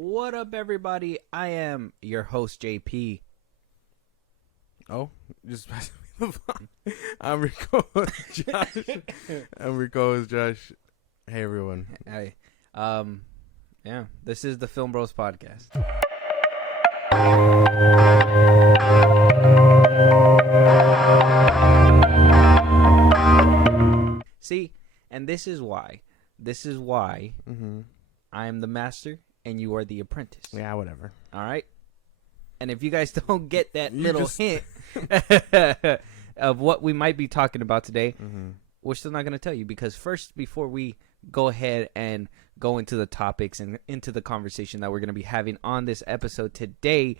What up, everybody? I am your host, JP. Oh, just pass me the phone. I'm your co-host, Josh. Hey, everyone. Hey, yeah, this is the FilmBros podcast. See, and this is why I am the master and you are the apprentice. Yeah, whatever. All right. And if you guys don't get that hint of what we might be talking about today, we're still not going to tell you, because first, before we go ahead and go into the topics and into the conversation that we're going to be having on this episode today,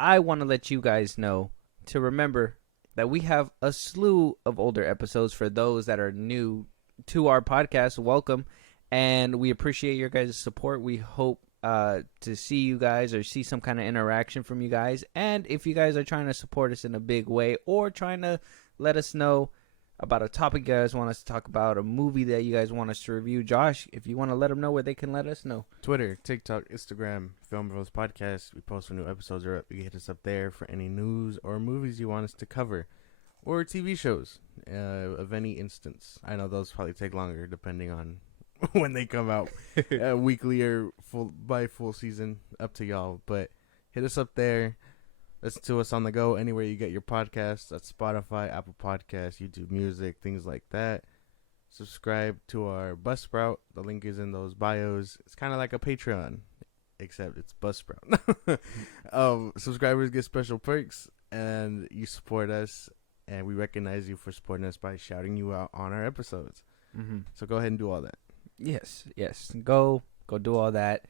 I want to let you guys know to remember that we have a slew of older episodes. For those that are new to our podcast, welcome, and we appreciate your guys' support. We hope to see you guys or see some kind of interaction from you guys. And if you guys are trying to support us in a big way or trying to let us know about a topic you guys want us to talk about, a movie that you guys want us to review, Josh, if you want to let them know where they can let us know. Twitter, TikTok, Instagram, FilmBros Podcast. We post when new episodes are up. You can hit us up there for any news or movies you want us to cover, or TV shows of any instance. I know those probably take longer depending on when they come out, weekly or full season, up to y'all. But hit us up there. Listen to us on the go anywhere you get your podcasts. That's Spotify, Apple Podcasts, YouTube Music, things like that. Subscribe to our Buzzsprout. The link is in those bios. It's kind of like a Patreon, except it's Buzzsprout. Subscribers get special perks, and you support us, and we recognize you for supporting us by shouting you out on our episodes. So go ahead and do all that. Yes. Go do all that.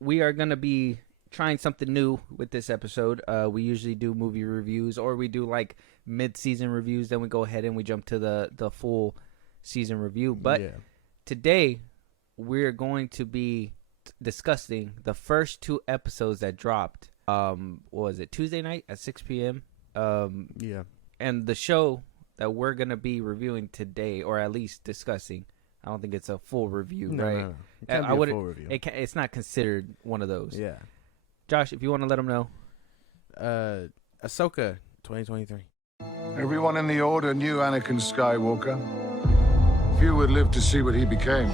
We are going to be trying something new with this episode. We usually do movie reviews, or we do like mid-season reviews, then we go ahead and we jump to the full season review. But today we're going to be discussing the first two episodes that dropped. What was it, Tuesday night at 6 p.m.? And the show that we're going to be reviewing today, or at least discussing, I don't think it's a full review, right? No. It can't be a full review. It's not considered one of those. Yeah. Josh, if you want to let them know. Ahsoka 2023. Everyone in the Order knew Anakin Skywalker. Few would live to see what he became.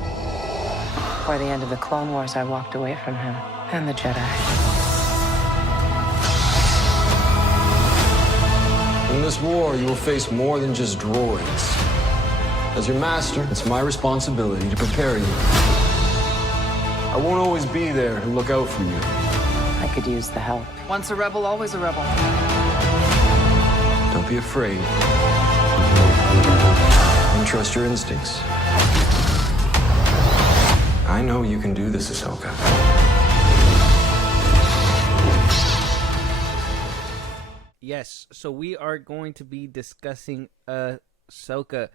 Before the end of the Clone Wars, I walked away from him and the Jedi. In this war, you will face more than just droids. As your master, it's my responsibility to prepare you. I won't always be there to look out for you. I could use the help. Once a rebel, always a rebel. Don't be afraid. And trust your instincts. I know you can do this, Ahsoka. Yes, so we are going to be discussing Ahsoka.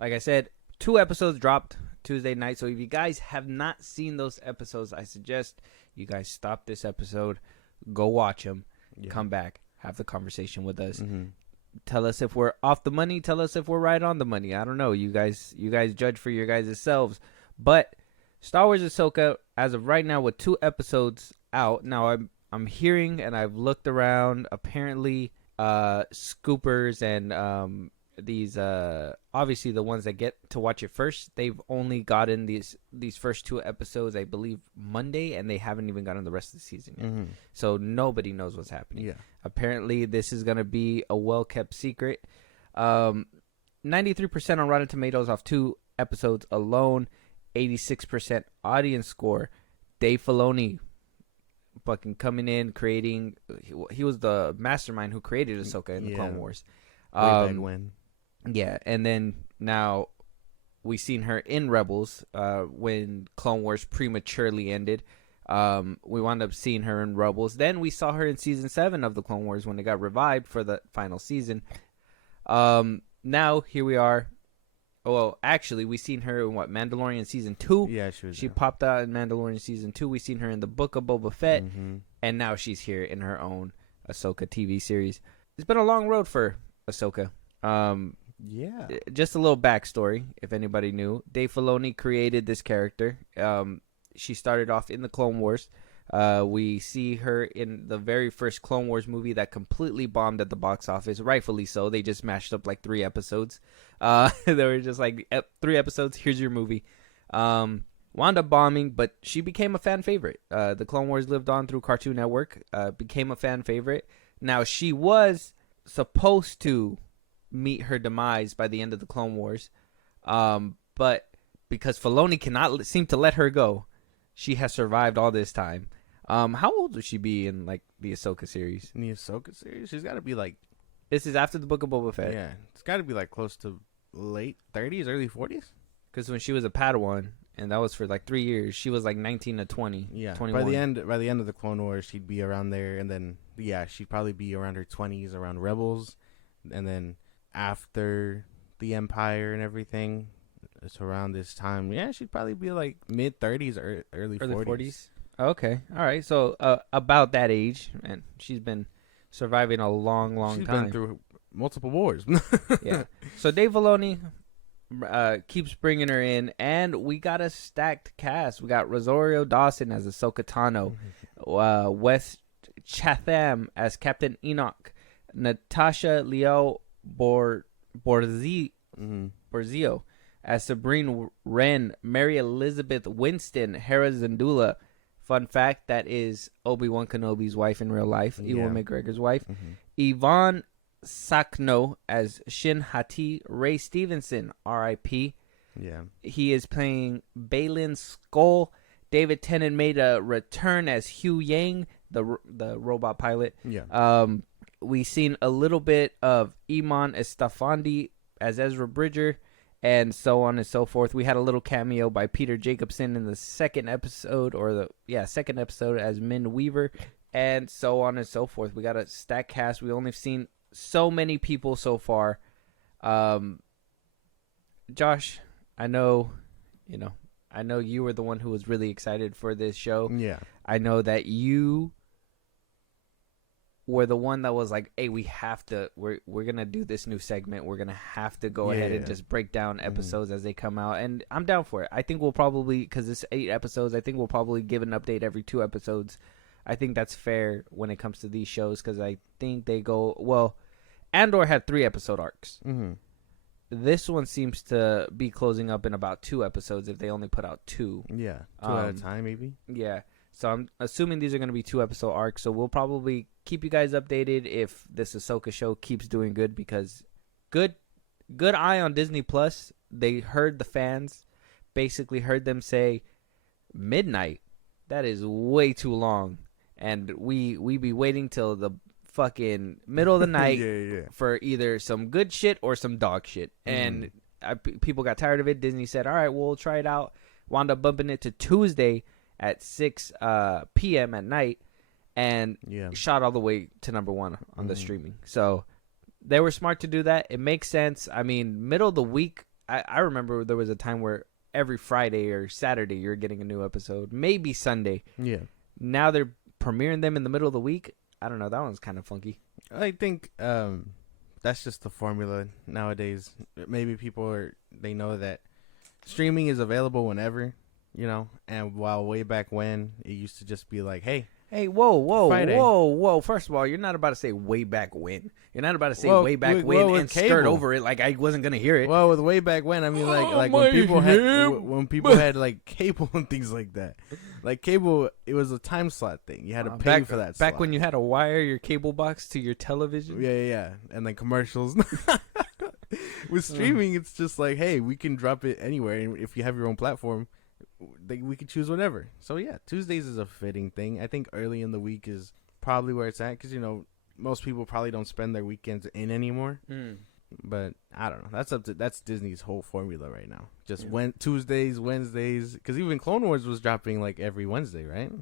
Like I said, 2 episodes dropped Tuesday night. So if you guys have not seen those episodes, I suggest you guys stop this episode, go watch them, come back, have the conversation with us. Tell us if we're off the money. Tell us if we're right on the money. I don't know. You guys judge for your guys' selves. But Star Wars Ahsoka, as of right now, with 2 episodes out. Now I'm hearing, and I've looked around. Apparently, scoopers and these obviously the ones that get to watch it first, they've only gotten these first 2 episodes, I believe, Monday, and they haven't even gotten the rest of the season yet. So nobody knows what's happening. Apparently this is going to be a well-kept secret. 93% on Rotten Tomatoes off 2 episodes alone. 86% audience score. Dave Filoni fucking coming in, creating, he was the mastermind who created Ahsoka in the Clone Wars. Way back when. Yeah, and then now we seen her in Rebels when Clone Wars prematurely ended. We wound up seeing her in Rebels. Then we saw her in Season 7 of the Clone Wars when it got revived for the final season. Now, here we are. Well, actually, we seen her in Mandalorian Season 2. Yeah, she popped out in Mandalorian Season 2. We seen her in the Book of Boba Fett. And now she's here in her own Ahsoka TV series. It's been a long road for Ahsoka. Just a little backstory, if anybody knew. Dave Filoni created this character. She started off in the Clone Wars. We see her in the very first Clone Wars movie that completely bombed at the box office, rightfully so. They just mashed up like 3 episodes. They were just like 3 episodes. Here's your movie. Wound up bombing, but she became a fan favorite. The Clone Wars lived on through Cartoon Network. Became a fan favorite. Now she was supposed to meet her demise by the end of the Clone Wars, but because Filoni cannot seem to let her go, she has survived all this time. How old would she be in like the Ahsoka series? In the Ahsoka series, she's got to be like. This is after the Book of Boba Fett. Yeah, it's got to be like close to late 30s, early 40s. Because when she was a Padawan, and that was for like 3 years, she was like 19 to 20. Yeah, 21. by the end of the Clone Wars, she'd be around there, and then she'd probably be around her 20s, around Rebels, and then after the Empire and everything, it's around this time. Yeah, she'd probably be like mid 30s or early 40s. Okay, all right. So about that age, and she's been surviving a long She's time. been through multiple wars. Yeah. So Dave Filoni keeps bringing her in, and we got a stacked cast. We got Rosario Dawson as Ahsoka Tano, Wes Chatham as Captain Enoch, Natasha Leo Borzio as Sabrine Wren, Mary Elizabeth Winston, Hera Syndulla. Fun fact, that is Obi-Wan Kenobi's wife in real life, Ewan McGregor's wife. Yvonne Sakno as Shin Hati, Ray Stevenson, R.I.P. Yeah. He is playing Balin Skull. David Tennant made a return as Hugh Yang, the robot pilot. Yeah. We seen a little bit of Iman Estefandi as Ezra Bridger, and so on and so forth. We had a little cameo by Peter Jacobson in the second episode as Min Weaver, and so on and so forth. We got a stacked cast. We only seen so many people so far. Josh, I know you were the one who was really excited for this show. Yeah. I know that you were the one that was like, hey, we're gonna do this new segment. We're gonna have to go ahead and just break down episodes as they come out. And I'm down for it. I think we'll probably, because it's 8 episodes, I think we'll probably give an update every 2 episodes. I think that's fair when it comes to these shows, because I think they go, well, Andor had 3 episode arcs. Mm-hmm. This one seems to be closing up in about 2 episodes if they only put out 2. Yeah. 2 at a time, maybe. Yeah. So I'm assuming these are going to be 2 episode arcs. So we'll probably keep you guys updated if this Ahsoka show keeps doing good, because good eye on Disney Plus. They heard the fans, basically heard them say midnight. That is way too long. And we be waiting till the fucking middle of the night for either some good shit or some dog shit. And people got tired of it. Disney said, all right, we'll try it out. Wound up bumping it to Tuesday at 6 p.m. at night, and shot all the way to number 1 on the streaming. So they were smart to do that. It makes sense. I mean, middle of the week, I remember there was a time where every Friday or Saturday you're getting a new episode, maybe Sunday. Yeah. Now they're premiering them in the middle of the week. I don't know. That one's kind of funky. I think that's just the formula nowadays. Maybe they know that streaming is available whenever. And while way back when it used to just be like, hey, whoa. First of all, you're not about to say way back when. You're not about to say way back when and skirt over it like I wasn't going to hear it. Well, with way back when, I mean, like when people had like cable and things like that. Like cable, it was a time slot thing. You had to pay for that back slot. when you had to wire your cable box to your television. Yeah. And then commercials. With streaming, it's just like, hey, we can drop it anywhere. And if you have your own platform, we could choose whatever. So yeah, Tuesdays is a fitting thing. I think early in the week is probably where it's at, because most people probably don't spend their weekends in anymore. But I don't know. That's Disney's whole formula right now. Just Tuesdays, Wednesdays, because even Clone Wars was dropping like every Wednesday, right?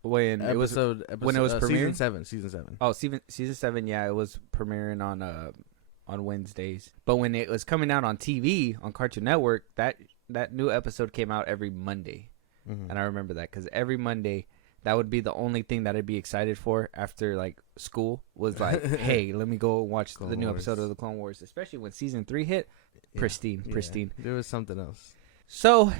When it was premiering? Season 7. Oh, season 7. Yeah, it was premiering on Wednesdays. But when it was coming out on TV on Cartoon Network, that new episode came out every Monday. And I remember that, because every Monday, that would be the only thing that I'd be excited for after like school, was like, hey, let me go watch the new episode of the Clone Wars, especially when season 3 hit. Pristine. There was something else. So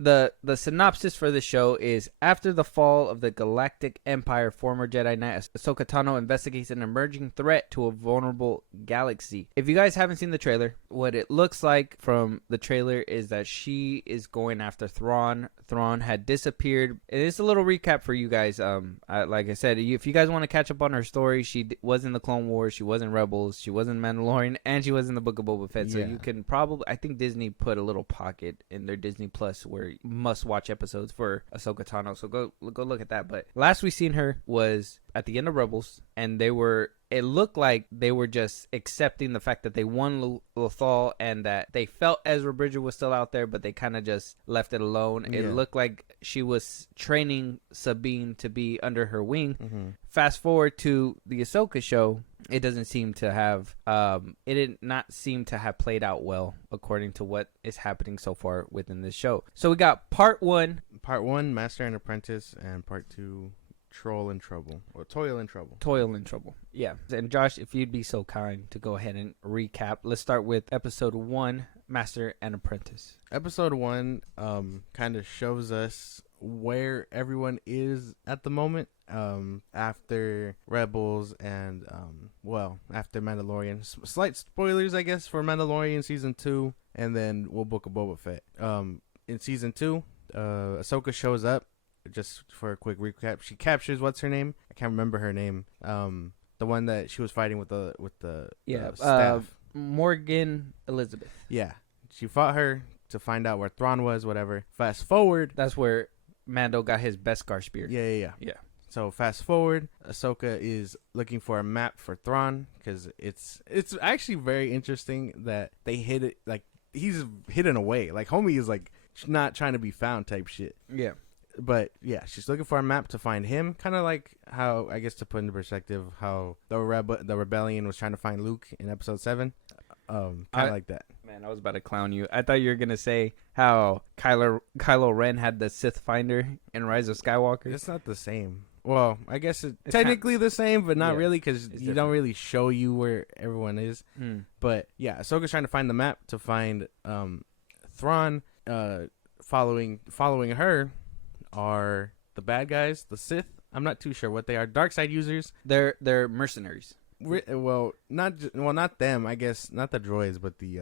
the synopsis for the show is: after the fall of the Galactic Empire, former Jedi Knight Ahsoka Tano investigates an emerging threat to a vulnerable galaxy. If you guys haven't seen the trailer, what it looks like from the trailer is that she is going after Thrawn. Thrawn had disappeared. It's a little recap for you guys. Like I said, if you guys want to catch up on her story, she was in the Clone Wars, she was in Rebels, she was in Mandalorian, and she was in the Book of Boba Fett. So you can probably, I think Disney put a little pocket in their Disney Plus where must-watch episodes for Ahsoka Tano. So go look at that. But last we seen her was at the end of Rebels, and it looked like they were just accepting the fact that they won Lothal and that they felt Ezra Bridger was still out there, but they kind of just left it alone. It looked like she was training Sabine to be under her wing. Mm-hmm. Fast forward to the Ahsoka show, it doesn't seem to have it did not seem to have played out well according to what is happening so far within this show. So we got part one, Master and Apprentice, and part 2, Toil and Trouble. Yeah. And Josh, if you'd be so kind to go ahead and recap. Let's start with episode 1, Master and Apprentice. Episode 1 kind of shows us where everyone is at the moment after Rebels and after Mandalorian. Slight spoilers, I guess, for Mandalorian season 2, and then we'll Book of Boba Fett. In season 2, Ahsoka shows up. Just for a quick recap, she captures what's her name? I can't remember her name. The one that she was fighting with the staff. Morgan Elizabeth. Yeah, she fought her to find out where Thrawn was. Whatever. Fast forward. That's where Mando got his Beskar spear. Yeah. So fast forward, Ahsoka is looking for a map for Thrawn because it's actually very interesting that they hid it, like he's hidden away. Like homie is like not trying to be found type shit. Yeah. But yeah, she's looking for a map to find him. Kind of like how, I guess, to put into perspective, how the rebellion was trying to find Luke in episode 7. Kind of like that. Man, I was about to clown you. I thought you were gonna say how Kylo Ren had the Sith Finder in Rise of Skywalker. It's not the same. Well, I guess it's technically the same, but not really, because you don't really show you where everyone is. But yeah, Ahsoka's trying to find the map to find Thrawn. Following her are the bad guys, the Sith. I'm not too sure what they are. Dark side users. They're mercenaries. Not them. I guess not the droids, but the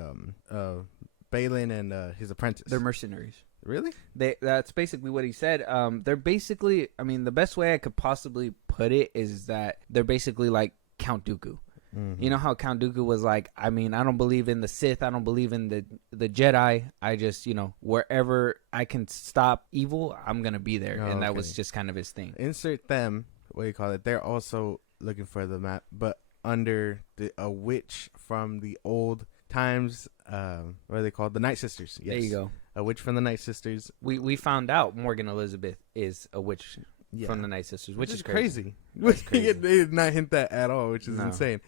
Balin and his apprentice. They're mercenaries. Really? That's basically what he said. They're basically. I mean, the best way I could possibly put it is that they're basically like Count Dooku. Mm-hmm. You know how Count Dooku was like, I mean, I don't believe in the Sith. I don't believe in the Jedi. I just, wherever I can stop evil, I'm going to be there. And that was just kind of his thing. Insert them, what do you call it? They're also looking for the map, but under a witch from the old times. What are they called? The Night Sisters. Yes. There you go. A witch from the Night Sisters. We found out Morgan Elizabeth is a witch from the Night Sisters, which is crazy. That's crazy. They did not hint that at all, which is insane.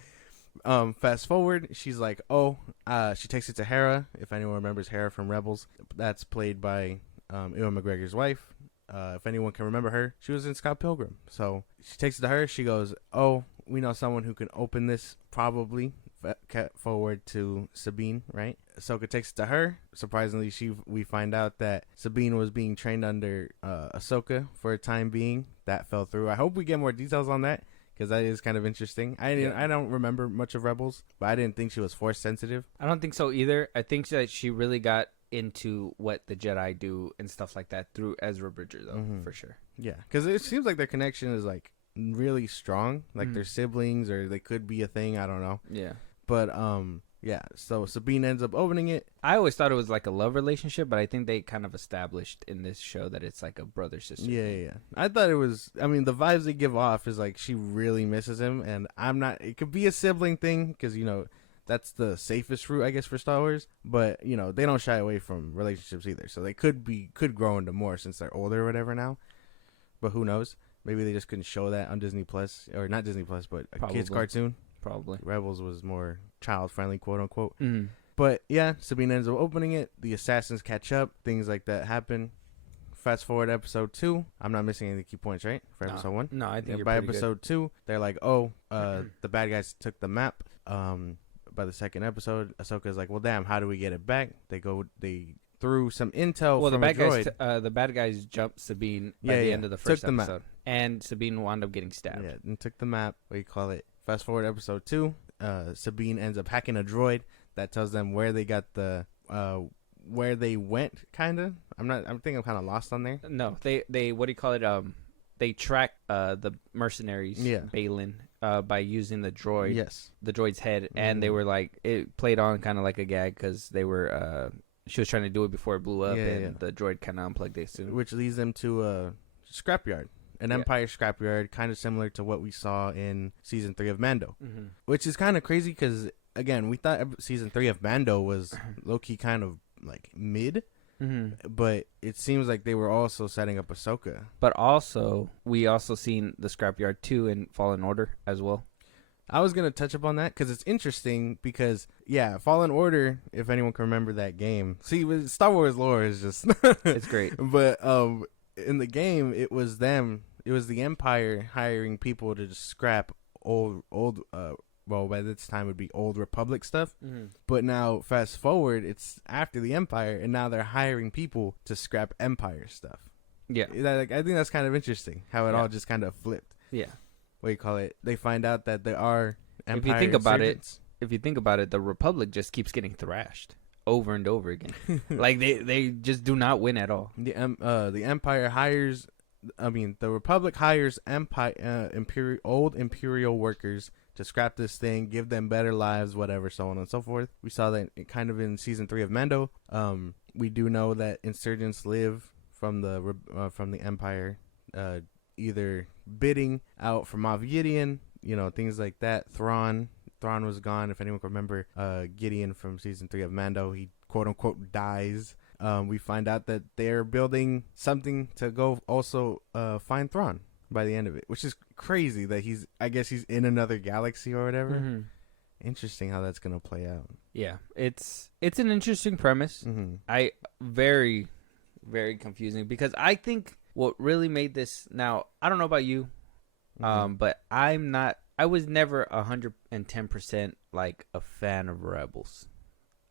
Fast forward, she's like, she takes it to Hera. If anyone remembers Hera from Rebels, that's played by Ewan McGregor's wife. If anyone can remember her, she was in Scott Pilgrim. So she takes it to her. She goes, we know someone who can open this, probably. Cut forward to Sabine, right? Ahsoka takes it to her. Surprisingly, we find out that Sabine was being trained under Ahsoka for a time being. That fell through. I hope we get more details on that, because that is kind of interesting. I don't remember much of Rebels, but I didn't think she was force sensitive. I don't think so either. I think that she really got into what the Jedi do and stuff like that through Ezra Bridger, though, for sure. Yeah, because it seems like their connection is like really strong. Like they're siblings, or they could be a thing. I don't know. Yeah. But so Sabine ends up opening it. I always thought it was like a love relationship, but I think they kind of established in this show that it's like a brother-sister. Yeah. I thought it was, I mean, the vibes they give off is like she really misses him, and it could be a sibling thing, because, that's the safest route, I guess, for Star Wars, but, they don't shy away from relationships either, so they could grow into more since they're older or whatever now, but who knows? Maybe they just couldn't show that on Disney Plus, or not Disney Plus, but a kid's cartoon. Probably. Rebels was more child-friendly, quote-unquote. But, yeah, Sabine ends up opening it. The assassins catch up. Things like that happen. Fast forward episode 2. I'm not missing any key points, right? For episode 1? No, I think you're by pretty episode 2, they're like, the bad guys took the map. By the second episode, Ahsoka's like, well, damn, how do we get it back? They through some intel Well, from a droid. the bad guys jumped Sabine by Yeah, the yeah. end of the Took first the map. episode, and Sabine wound up getting stabbed. Yeah, and took the map. What do you call it? Fast forward episode 2. Sabine ends up hacking a droid that tells them where they got the where they went. Kinda. I'm kind of lost on there. No, they what do you call it? They track the mercenaries, Yeah. Balin, by using the droid, Yes. the droid's head, and they were like, it played on kind of like a gag because they were she was trying to do it before it blew up, and the droid kind of unplugged it soon. Which leads them to a scrapyard, an Empire scrapyard, kind of similar to what we saw in season 3 of Mando, which is kind of crazy because again, we thought season 3 of Mando was low key kind of like mid. But it seems like they were also setting up Ahsoka. But also, we also seen the Scrapyard 2 in Fallen Order as well. I was going to touch upon that because it's interesting because, yeah, Fallen Order, if anyone can remember that game. See, with Star Wars lore is just... It's great. But in the game, it was them. It was the Empire hiring people to just scrap old well, by this time it would be Old Republic stuff. But now, fast forward, it's after the Empire, and now they're hiring people to scrap Empire stuff. Yeah. I think that's kind of interesting, how it all just kind of flipped. Yeah. What do you call it? They find out that there are Empire If you think about insurgents. it, the Republic just keeps getting thrashed over and over again. Like, they just do not win at all. The Empire hires... the Republic hires old Imperial workers to scrap this thing, give them better lives, whatever, so on and so forth. We saw that kind of in season 3 of Mando. We do know that insurgents live from the Empire, either bidding out for Moff Gideon, things like that. Thrawn was gone. If anyone can remember, Gideon from season 3 of Mando, he quote unquote dies. We find out that they're building something to go also find Thrawn by the end of it, which is crazy that he's in another galaxy or whatever. Interesting how that's gonna play out. Yeah, it's an interesting premise. I very, very confusing because I think what really made this, now I don't know about you, but I was never 110% like a fan of Rebels.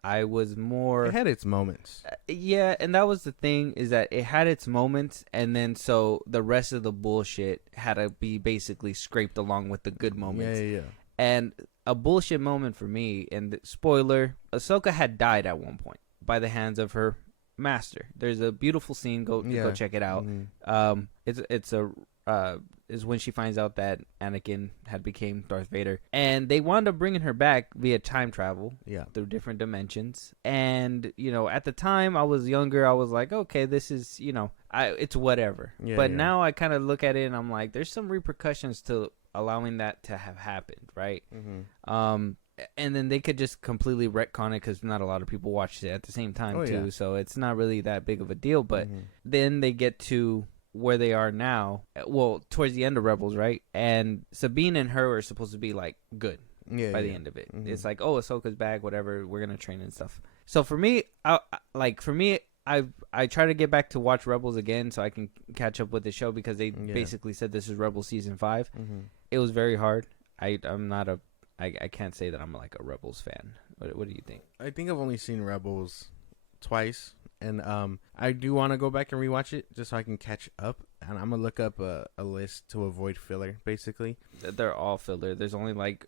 I was more... It had its moments. Yeah, and that was the thing, is that it had its moments, and then so the rest of the bullshit had to be basically scraped along with the good moments. Yeah. And a bullshit moment for me, and spoiler, Ahsoka had died at one point by the hands of her master. There's a beautiful scene. Go check it out. Is when she finds out that Anakin had became Darth Vader, and they wound up bringing her back via time travel, through different dimensions. And at the time I was younger, I was like, okay, this is it's whatever. But now I kind of look at it and I'm like, there's some repercussions to allowing that to have happened, right? And then they could just completely retcon it because not a lot of people watched it at the same time too, so it's not really that big of a deal. But then they get to where they are now, well, towards the end of Rebels, right? And Sabine and her are supposed to be like good by the end of it. It's like, oh, Ahsoka's back, whatever, we're gonna train and stuff. So for me, I try to get back to watch Rebels again so I can catch up with the show because they basically said this is Rebels season 5. It was very hard. I can't say that I'm like a Rebels fan. What do you think? I think I've only seen Rebels twice. And I do want to go back and rewatch it just so I can catch up. And I'm going to look up a list to avoid filler, basically. They're all filler. There's only like...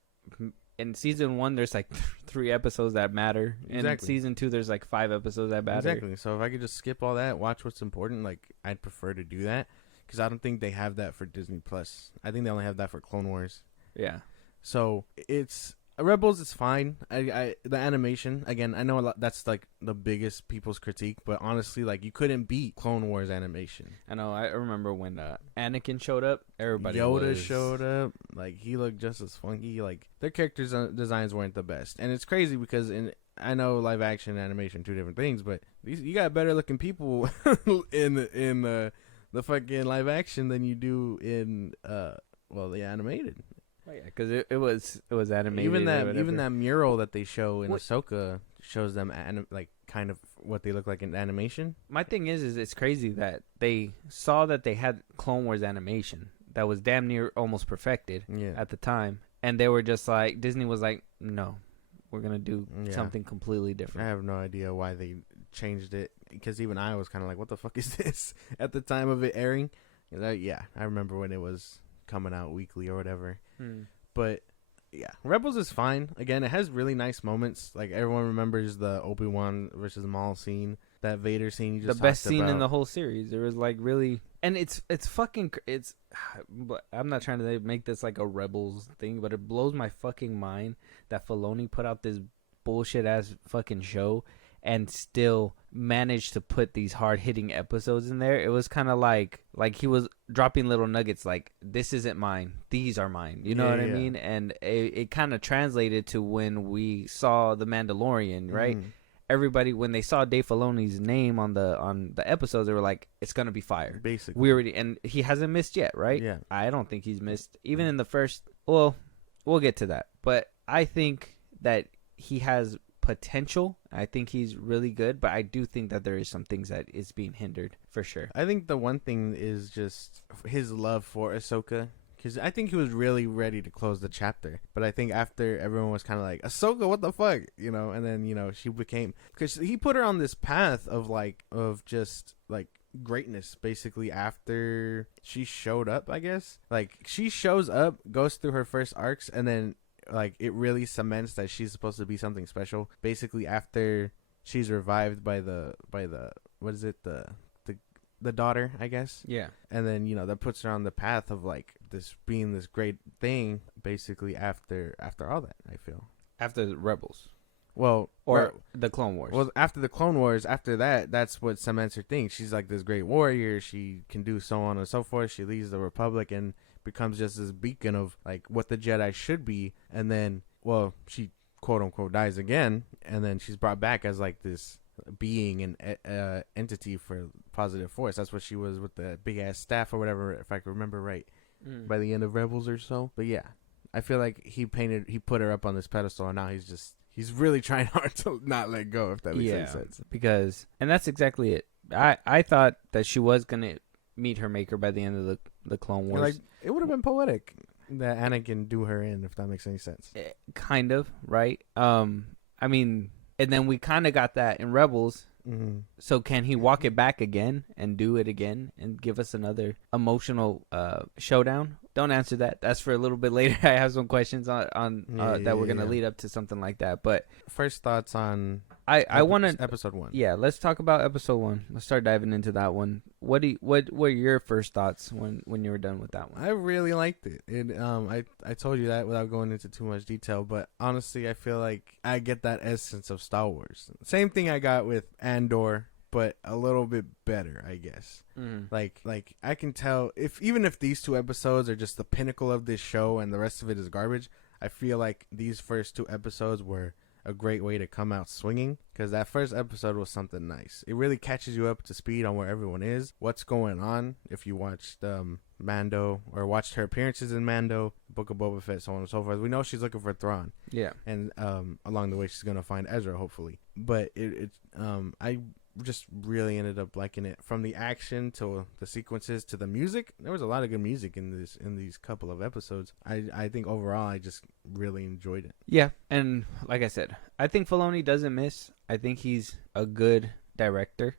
In season 1, there's like 3 episodes that matter. And in season 2, there's like 5 episodes that matter. Exactly. So if I could just skip all that, watch what's important, like I'd prefer to do that. Because I don't think they have that for Disney+. I think they only have that for Clone Wars. Yeah. So it's... Rebels is fine. The animation, again, I know a lot, that's like the biggest people's critique, but honestly, like, you couldn't beat Clone Wars animation. I know. I remember when Anakin showed up, everybody Yoda showed up, like, he looked just as funky. Like, their characters designs weren't the best, and it's crazy because I know live action and animation, 2 different things, but you got better looking people in the fucking live action than you do in the animated. Oh yeah, because it was animated. Even that mural that they show in Ahsoka shows them kind of what they look like in animation. My thing is it's crazy that they saw that they had Clone Wars animation that was damn near almost perfected at the time, and they were just like, Disney was like, no, we're gonna do something completely different. I have no idea why they changed it. because even I was kind of like, what the fuck is this at the time of it airing. Yeah, I remember when it was coming out weekly or whatever. But yeah, Rebels is fine. Again, it has really nice moments. Like, everyone remembers the Obi-Wan versus Maul scene, that Vader scene you just the best talked scene about. in the whole series. It was like really, and it's fucking, it's, but I'm not trying to make this like a Rebels thing, but it blows my fucking mind that Filoni put out this bullshit ass fucking show and still managed to put these hard hitting episodes in there. It was kind of like he was dropping little nuggets, like, this isn't mine, these are mine. You know what I mean? And it kind of translated to when we saw The Mandalorian, right? Everybody, when they saw Dave Filoni's name on the episodes, they were like, it's gonna be fire. Basically, We already, and he hasn't missed yet, right? Yeah. I don't think he's missed even in the first. Well, we'll get to that, but I think that he has potential. I think he's really good, but I do think that there is some things that is being hindered for sure. I think the one thing is just his love for Ahsoka, because I think he was really ready to close the chapter. But I think after everyone was kind of like, Ahsoka, what the fuck? You know, and then, you know, she became, because he put her on this path of just like greatness basically after she showed up, I guess. Like, she shows up, goes through her first arcs, and then like it really cements that she's supposed to be something special basically after she's revived by the what is it, the daughter, I guess. Yeah. And then, you know, that puts her on the path of like this being this great thing basically after all that, I feel. After the Rebels. Well, Or the Clone Wars. Well, after the Clone Wars, after that, that's what cements her thing. She's like this great warrior. She can do so on and so forth. She leads the Republic and becomes just this beacon of like what the Jedi should be. And then, well, she quote unquote dies again, and then she's brought back as like this being and entity for positive force. That's what she was with the big ass staff or whatever, if I can remember right, by the end of Rebels or so. But yeah, I feel like he put her up on this pedestal, and now he's really trying hard to not let go, if that makes any sense. Because, and that's exactly it. I thought that she was gonna meet her maker by the end of the Clone Wars. Like, it would have been poetic that Anakin do her in, if that makes any sense. Kind of, right? I mean, and then we kind of got that in Rebels. So can he walk it back again and do it again and give us another emotional showdown? Don't answer that. That's for a little bit later. I have some questions on that we're gonna lead up to something like that. But first thoughts on I want to episode 1. Yeah, let's talk about episode 1. Let's start diving into that one. What were your first thoughts when you were done with that one? I really liked it. I told you that without going into too much detail, but honestly, I feel like I get that essence of Star Wars. Same thing I got with Andor, but a little bit better, I guess. Like I can tell even if these 2 episodes are just the pinnacle of this show and the rest of it is garbage, I feel like these first 2 episodes were a great way to come out swinging, because that first episode was something nice. It really catches you up to speed on where everyone is, what's going on. If you watched Mando or watched her appearances in Mando, Book of Boba Fett, so on and so forth, we know she's looking for Thrawn. Yeah, and along the way she's gonna find Ezra, hopefully. But I just really ended up liking it, from the action to the sequences to the music. There was a lot of good music in these couple of episodes. I think overall I just really enjoyed it. Yeah, and like I said, I think Filoni doesn't miss. I think he's a good director.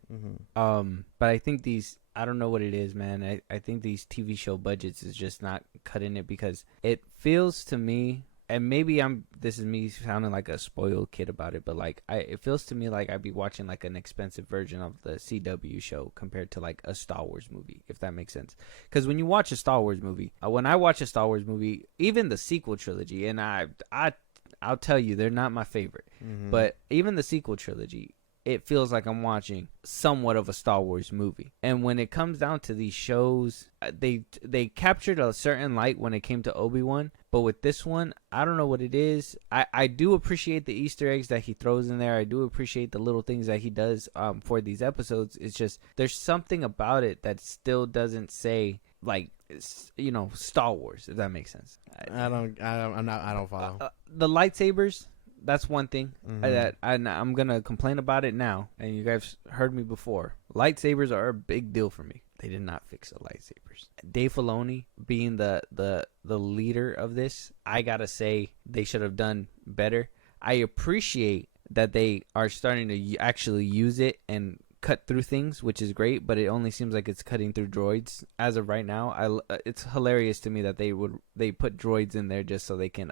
But I think I don't know what it is, man. I think these TV show budgets is just not cutting it, because it feels to me, and maybe this is me sounding like a spoiled kid about it, but like it feels to me like I'd be watching like an expensive version of the CW show compared to like a Star Wars movie, if that makes sense. Because when you watch a Star Wars movie, when I watch a Star Wars movie, even the sequel trilogy, and I'll tell you, they're not my favorite, but even the sequel trilogy, it feels like I'm watching somewhat of a Star Wars movie. And when it comes down to these shows, they captured a certain light when it came to Obi-Wan. But with this one, I don't know what it is. I do appreciate the Easter eggs that he throws in there. I do appreciate the little things that he does for these episodes. It's just, there's something about it that still doesn't say, like, Star Wars, if that makes sense. I don't follow. The lightsabers, that's one thing that I'm going to complain about it now. And you guys heard me before. Lightsabers are a big deal for me. They did not fix the lightsabers. Dave Filoni being the leader of this, I got to say they should have done better. I appreciate that they are starting to actually use it and cut through things, which is great, but it only seems like it's cutting through droids as of right now. It's hilarious to me that they put droids in there just so they can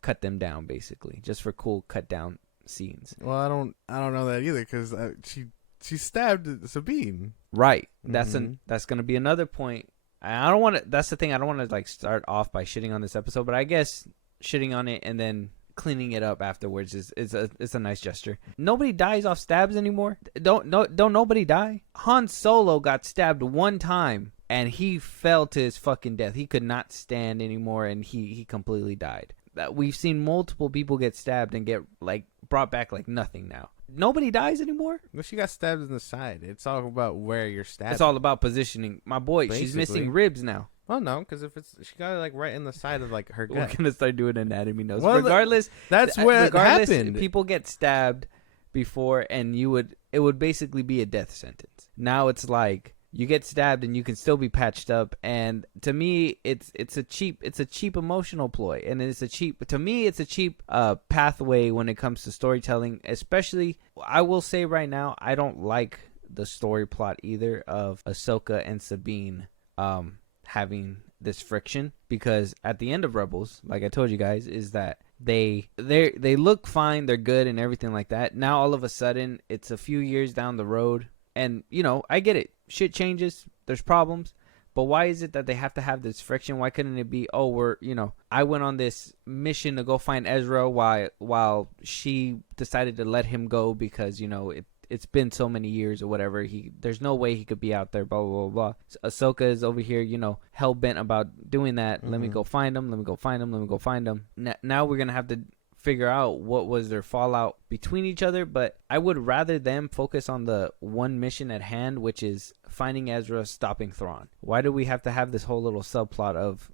cut them down, basically, just for cool cut down scenes. Well, I don't know that either, because she stabbed Sabine. Right. That's gonna be another point. I don't want to. That's the thing. I don't want to like start off by shitting on this episode, but I guess shitting on it and then cleaning it up afterwards is a nice gesture. Nobody dies off stabs anymore. Don't nobody die. Han Solo got stabbed one time and he fell to his fucking death. He could not stand anymore and he completely died. We've seen multiple people get stabbed and get like brought back like nothing now. Nobody dies anymore. Well, she got stabbed in the side. It's all about where you're stabbed. It's all about positioning. My boy, Basically. She's missing ribs now. Well, no, because she got it like right in the side of like her gut. We're gonna start doing anatomy notes. Well, regardless, that's what happened. People get stabbed before, and it would basically be a death sentence. Now it's like you get stabbed and you can still be patched up. And to me, it's a cheap emotional ploy, and it's a cheap pathway when it comes to storytelling. Especially, I will say right now, I don't like the story plot either of Ahsoka and Sabine having this friction, because at the end of Rebels, like I told you guys, is that they look fine, they're good and everything like that. Now all of a sudden it's a few years down the road, and I get it, shit changes, there's problems, but why is it that they have to have this friction? Why couldn't it be, I went on this mission to go find Ezra while she decided to let him go because it's been so many years or whatever. There's no way he could be out there, blah, blah, blah, blah. So Ahsoka is over here, hell-bent about doing that. Let me go find him. Let me go find him. Let me go find him. Now we're going to have to figure out what was their fallout between each other. But I would rather them focus on the one mission at hand, which is finding Ezra, stopping Thrawn. Why do we have to have this whole little subplot of,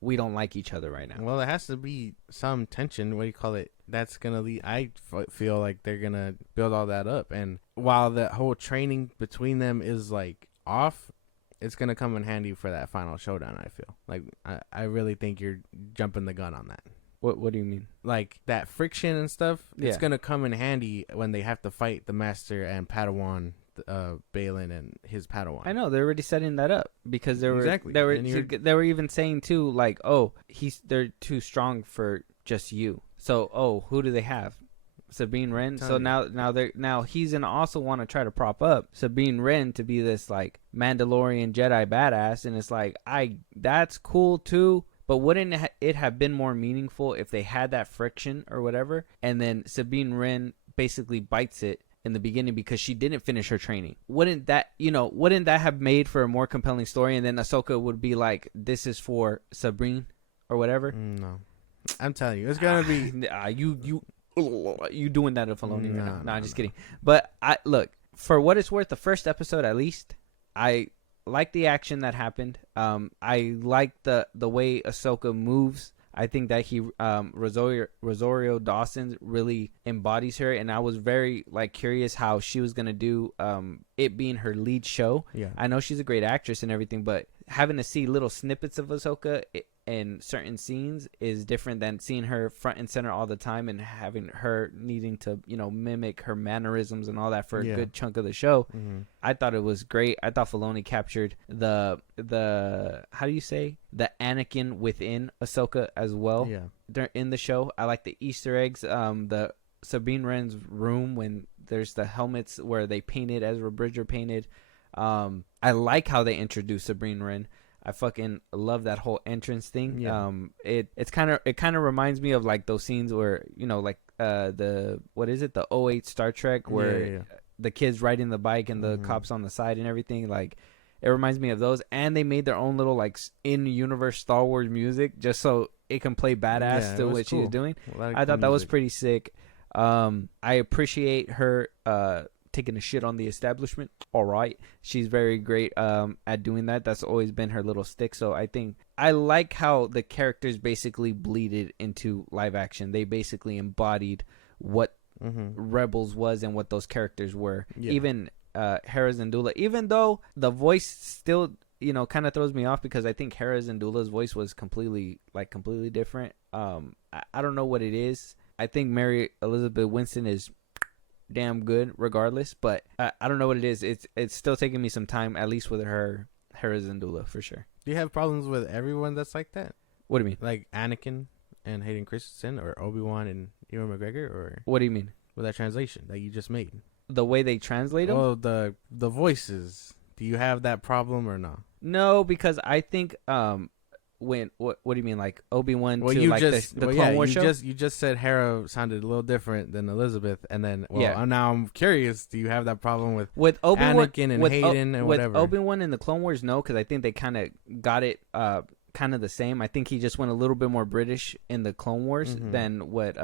we don't like each other right now? Well, there has to be some tension. What do you call it? That's gonna lead. I feel like they're gonna build all that up, and while that whole training between them is like off, it's gonna come in handy for that final showdown. I feel like I really think you're jumping the gun on that. What do you mean? Like that friction and stuff. Yeah. It's gonna come in handy when they have to fight the Master and Padawan. Balin and his Padawan. I know they're already setting that up because they were even saying too, like, they're too strong for just you. So who do they have? Sabine Wren. So now he's gonna also want to try to prop up Sabine Wren to be this like Mandalorian Jedi badass, and it's like that's cool too. But wouldn't it have been more meaningful if they had that friction or whatever, and then Sabine Wren basically bites it in the beginning because she didn't finish her training? Wouldn't that have made for a more compelling story? And then Ahsoka would be like, this is for Sabine or whatever. No, I'm telling you, it's gonna be you doing that to Filoni right now. No, I'm just kidding. But look, for what it's worth, the first episode at least, I like the action that happened. I like the way Ahsoka moves. I think that Rosario Dawson really embodies her, and I was very curious how she was gonna do it being her lead show. Yeah, I know she's a great actress and everything, but having to see little snippets of Ahsoka in certain scenes is different than seeing her front and center all the time and having her needing to mimic her mannerisms and all that for a good chunk of the show. I thought it was great. I thought Filoni captured the how do you say, the Anakin within Ahsoka as well. They're in the show. I like the Easter eggs. The Sabine Wren's room when there's the helmets where they painted, Ezra Bridger painted. I like how they introduced Sabine Wren. I fucking love that whole entrance thing. It kind of reminds me of like those scenes where the the 08 Star Trek where the kids riding the bike and the cops on the side and everything. Like, it reminds me of those, and they made their own little like in-universe Star Wars music just so it can play badass to what she was doing. I thought that was pretty sick. I appreciate her taking a shit on the establishment. All right, she's very great at doing that. That's always been her little stick. So I think I like how the characters basically bleeded into live action. They basically embodied what Rebels was and what those characters were. Even Hera Syndulla, even though the voice still kind of throws me off because I think Hera Syndulla's voice was completely different. I don't know what it is. I think Mary Elizabeth Winston is damn good regardless. But I don't know what it is. It's still taking me some time, at least with her Zendula for sure. Do you have problems with everyone that's like that? What do you mean? Like Anakin and Hayden Christensen, or Obi-Wan and Ewan McGregor, or What do you mean? with that translation that you just made? The way they translate them? Well, the voices. Do you have that problem or no? No, because I think when what do you mean, like Obi-Wan Well, to you like just the Clone Wars show? you just said Hera sounded a little different than Elizabeth, and then Yeah. now I'm curious. Do you have that problem with Obi-Wan, Anakin and Hayden and whatever? With Obi-Wan in the Clone Wars, no, because I think they kind of got it kind of the same. I think he just went a little bit more British in the Clone Wars than what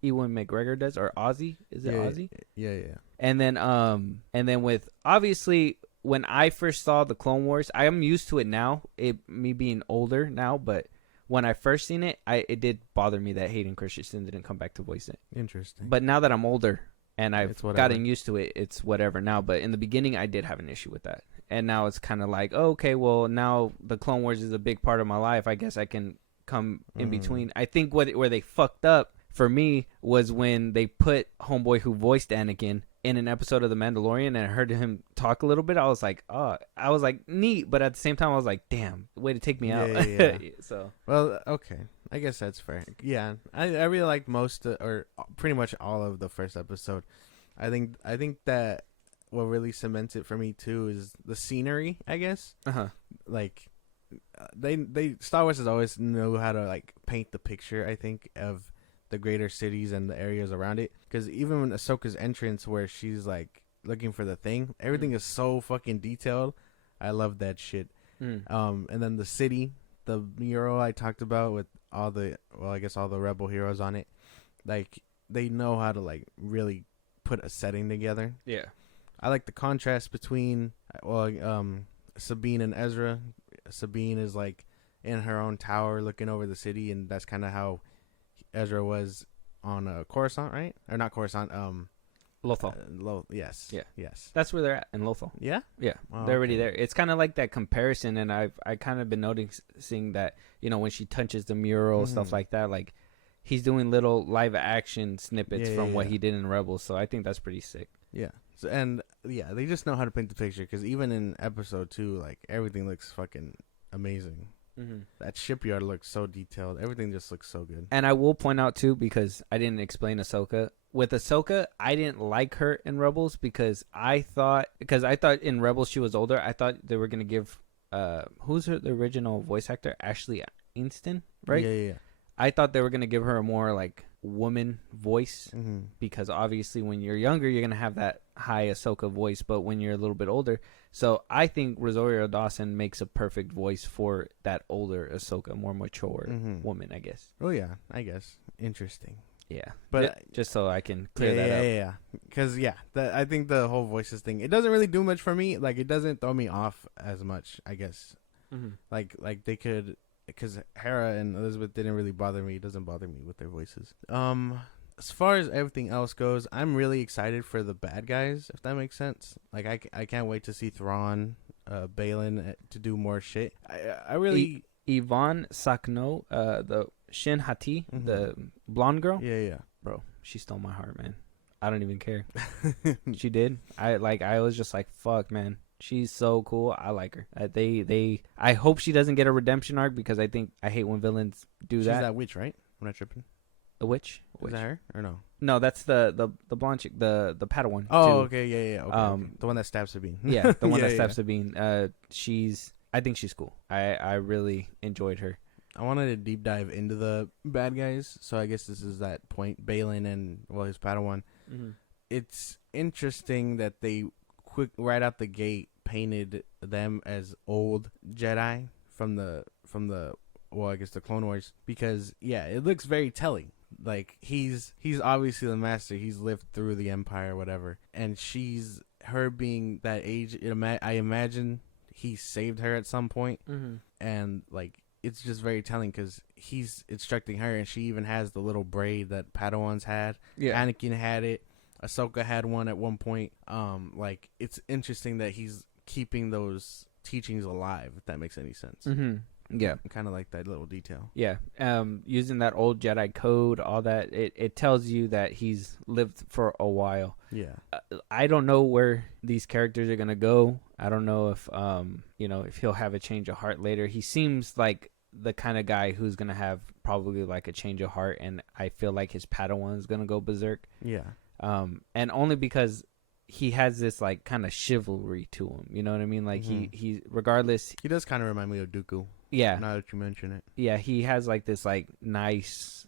Ewan McGregor does, or Ozzy. Is it Ozzy? Yeah. And then with, obviously, when I first saw the Clone Wars, I am used to it now, me being older now, but when I first seen it, it did bother me that Hayden Christensen didn't come back to voice it. Interesting. But now that I'm older and I've gotten used to it, it's whatever now. But in the beginning, I did have an issue with that. And now it's kind of like, oh, okay, well, now the Clone Wars is a big part of my life. I guess I can come in between. I think where they fucked up for me was when they put homeboy who voiced Anakin in an episode of The Mandalorian, and I heard him talk a little bit. I was like, neat, but at the same time, I was like, damn, way to take me out. Yeah. So, well, okay, I guess that's fair. Yeah, I really liked most or pretty much all of the first episode. I think that what really cements it for me too is the scenery, I guess. Like they Star Wars has always know how to like paint the picture, I think, of the greater cities and the areas around it. Because even when Ahsoka's entrance, where she's like looking for the thing, everything is so fucking detailed. I love that shit. And then the city, the mural I talked about with all the rebel heroes on it, like they know how to like really put a setting together. yeah. I like the contrast between Sabine and Ezra. Sabine is like in her own tower looking over the city, and that's kind of how Ezra was on Coruscant, right? Or not Coruscant, Lothal. Yes. Yeah. Yes. That's where they're at in Lothal. Yeah? Yeah. Oh, they're already there. It's kind of like that comparison, and I kind of been noticing that, you know, when she touches the mural, stuff like that, like he's doing little live action snippets from what he did in Rebels, so I think that's pretty sick. Yeah. So, and yeah, they just know how to paint the picture, because even in episode 2, like everything looks fucking amazing. That shipyard looks so detailed. Everything just looks so good. And I will point out too, because I didn't explain Ahsoka. With Ahsoka, I didn't like her in Rebels because I thought in Rebels she was older. I thought they were gonna give who's the original voice actor, Ashley Easton, right? Yeah. I thought they were gonna give her a more like woman voice, because obviously when you're younger you're gonna have that high Ahsoka voice, but when you're a little bit older, so I think Rosario Dawson makes a perfect voice for that older Ahsoka, more mature woman, I guess. Oh yeah, I guess. Interesting. Yeah, but just so I can clear that up. Yeah. Because I think the whole voices thing, it doesn't really do much for me. Like it doesn't throw me off as much, I guess. Like they could. Because Hera and Elizabeth didn't really bother me. It doesn't bother me with their voices. As far as everything else goes, I'm really excited for the bad guys, if that makes sense. Like, I can't wait to see Thrawn, Balin to do more shit. I really... Yvonne Sakno, the Shin Hati, the blonde girl. Yeah. Bro, she stole my heart, man. I don't even care. She did. I was just like, fuck, man. She's so cool. I like her. I hope she doesn't get a redemption arc, because I hate when villains do that. She's that witch, right? I'm not tripping. The witch? Is that her or no? No, that's the blonde chick, the Padawan. Oh, okay, yeah. Okay. The one that stabs Sabine. Yeah, the one that stabs Sabine. I think she's cool. I really enjoyed her. I wanted to deep dive into the bad guys, so I guess this is that point. Balin and his Padawan. It's interesting that they right out the gate painted them as old Jedi from the I guess the Clone Wars, because it looks very telling. Like he's obviously the master. He's lived through the Empire, whatever, and her being that age. I imagine he saved her at some point, and like it's just very telling because he's instructing her, and she even has the little braid that Padawans had. Yeah, Anakin had it. Ahsoka had one at one point. Like it's interesting that he's keeping those teachings alive, if that makes any sense. Yeah. I kind of like that little detail. Yeah. Using that old Jedi code, all that, it tells you that he's lived for a while. Yeah. I don't know where these characters are gonna go. I don't know if if he'll have a change of heart later. He seems like the kind of guy who's gonna have probably like a change of heart, and I feel like his Padawan is gonna go berserk. Yeah. And only because he has this like kind of chivalry to him. You know what I mean? Like he regardless. He does kind of remind me of Dooku. Yeah. Now that you mention it. Yeah, he has like this like nice,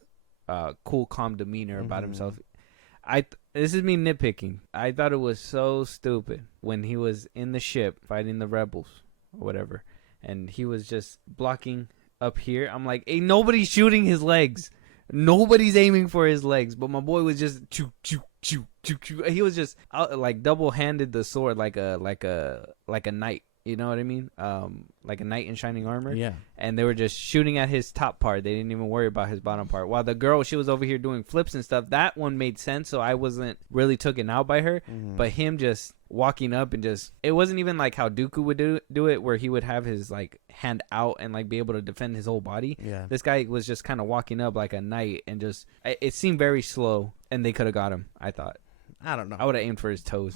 cool, calm demeanor about himself. This is me nitpicking. I thought it was so stupid when he was in the ship fighting the rebels or whatever, and he was just blocking up here. I'm like, ain't nobody shooting his legs. Nobody's aiming for his legs, but my boy was just choo choo choo choo choo. He was just out, like double-handed the sword like a knight. You know what I mean? Like a knight in shining armor. Yeah. And they were just shooting at his top part. They didn't even worry about his bottom part. While the girl, she was over here doing flips and stuff. That one made sense, so I wasn't really taken out by her. But him just walking up and just, it wasn't even like how Dooku would do it, where he would have his like hand out and like be able to defend his whole body. Yeah. This guy was just kind of walking up like a knight, and just, it seemed very slow, and they could have got him, I thought. I don't know. I would have aimed for his toes.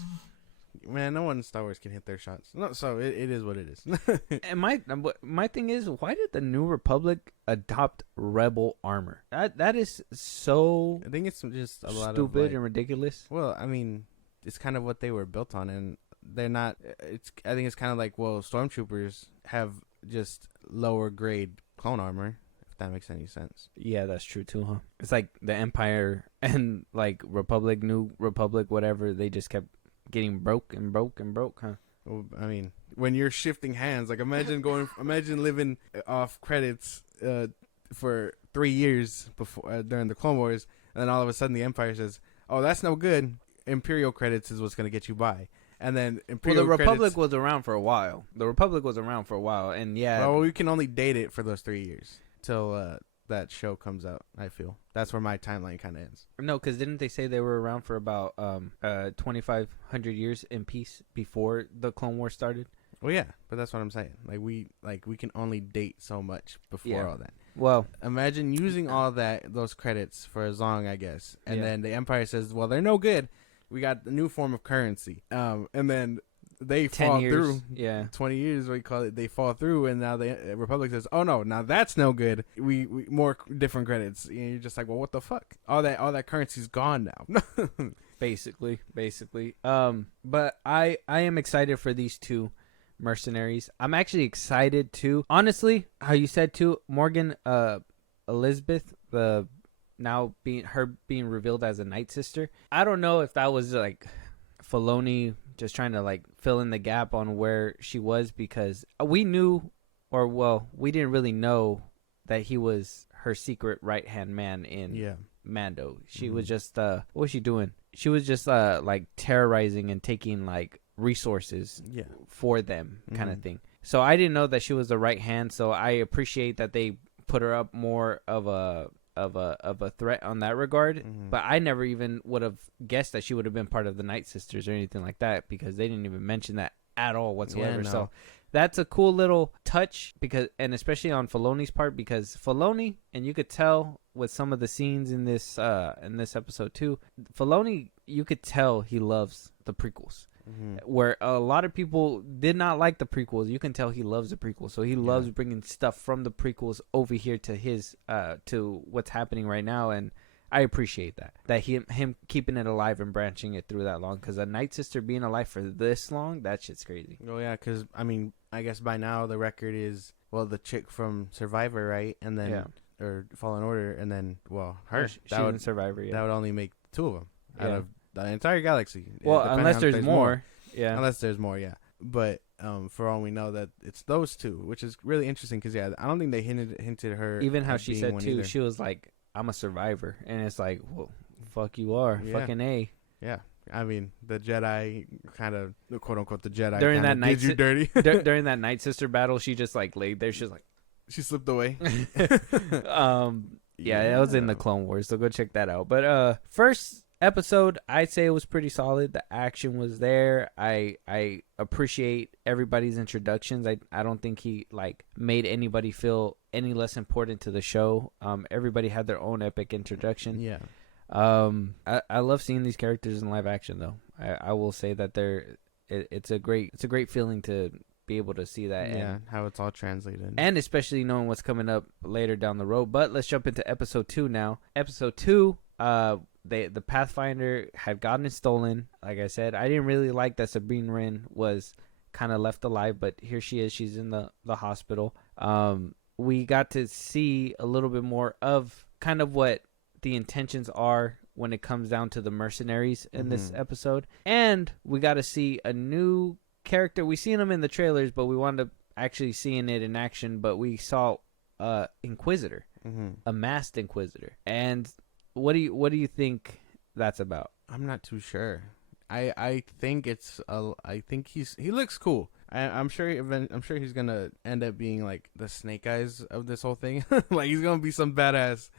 Man, no one in Star Wars can hit their shots. No, so it is what it is. And my thing is, why did the New Republic adopt rebel armor? That is so I think it's just a lot of stupid like, and ridiculous. well, I mean, it's kind of what they were built on, and they're not. I think it's kind of like, well, stormtroopers have just lower grade clone armor. If that makes any sense. Yeah, that's true too, huh? It's like the Empire and like Republic, New Republic, whatever. They just kept getting broke, huh? Well, I mean, when you're shifting hands, like imagine living off credits for 3 years before during the Clone Wars, and then all of a sudden the Empire says, "Oh, that's no good. Imperial credits is what's gonna get you by." And then Imperial the Republic credits, was around for a while. And yeah. well, we can only date it for those 3 years till that show comes out. I feel that's where my timeline kind of ends. No, because didn't they say they were around for about 2,500 years in peace before the Clone Wars started? Well, yeah, but that's what I'm saying. Like we can only date so much before all that. Well, Imagine using all those credits for as long, I guess, and Yeah. then the Empire says, "Well, they're no good. We got a new form of currency." And then they 10 fall years. through. Yeah. 20 years, we call it. They fall through, and now the Republic says, "Oh no, now that's no good. We more different credits." And you're just like, "Well, what the fuck? All that currency's gone now." Basically. But I am excited for these two mercenaries. I'm actually excited too. Honestly, how you said too, Morgan Elizabeth, the now being revealed as a Night Sister. I don't know if that was like Filoni just trying to like fill in the gap on where she was, because we didn't really know that he was her secret right hand man in Yeah. Mando. She was just what was she doing? She was just like terrorizing and taking like resources Yeah. for them, kind of thing. So I didn't know that she was the right hand, so I appreciate that they put her up more of a threat on that regard. But I never even would have guessed that she would have been part of the Night Sisters or anything like that, because they didn't even mention that at all whatsoever. Yeah, no. So that's a cool little touch, because, and especially on Filoni's part, because Filoni, and you could tell with some of the scenes in this episode too, Filoni, you could tell he loves the prequels. Where a lot of people did not like the prequels, you can tell he loves the prequels. So he loves bringing stuff from the prequels over here to his to what's happening right now, and I appreciate that him keeping it alive and branching it through that long. Because a Night Sister being alive for this long, that shit's crazy. Oh yeah, because I mean, I guess by now the record is, well, the chick from Survivor, right? And then or Fallen Order, and then her. She's in Survivor. Yeah. That would only make two of them out of the entire galaxy. Well, depending unless on if there's more. Yeah. Unless there's more, yeah. But for all we know, that it's those two, which is really interesting, because I don't think they hinted her. Even how as she being said one too, either. she was like, "I'm a survivor," and it's like, well, fuck you are, fucking A. Yeah. I mean, the Jedi kind of, quote unquote, the Jedi During kinda that night, did you dirty. During that Night Sister battle, she just like laid there. She was like, she slipped away. Yeah, that was in the Clone Wars, so go check that out. But first episode, I'd say it was pretty solid. The action was there. I appreciate everybody's introductions. I don't think he like made anybody feel any less important to the show. Everybody had their own epic introduction. Yeah. I love seeing these characters in live action though. I will say that it's a great feeling to be able to see that. Yeah, how it's all translated. And especially knowing what's coming up later down the road. But let's jump into episode 2 now. Episode 2, the Pathfinder had gotten it stolen. Like I said, I didn't really like that Sabine Wren was kind of left alive, but here she is. She's in the hospital. We got to see a little bit more of kind of what the intentions are when it comes down to the mercenaries in this episode. And we got to see a new character. We seen him in the trailers, but we wanted to actually seeing it in action. But we saw Inquisitor, a masked Inquisitor. And what do you think that's about? I'm not too sure. I think he looks cool. I'm sure he's gonna end up being like the Snake Eyes of this whole thing. Like he's gonna be some badass,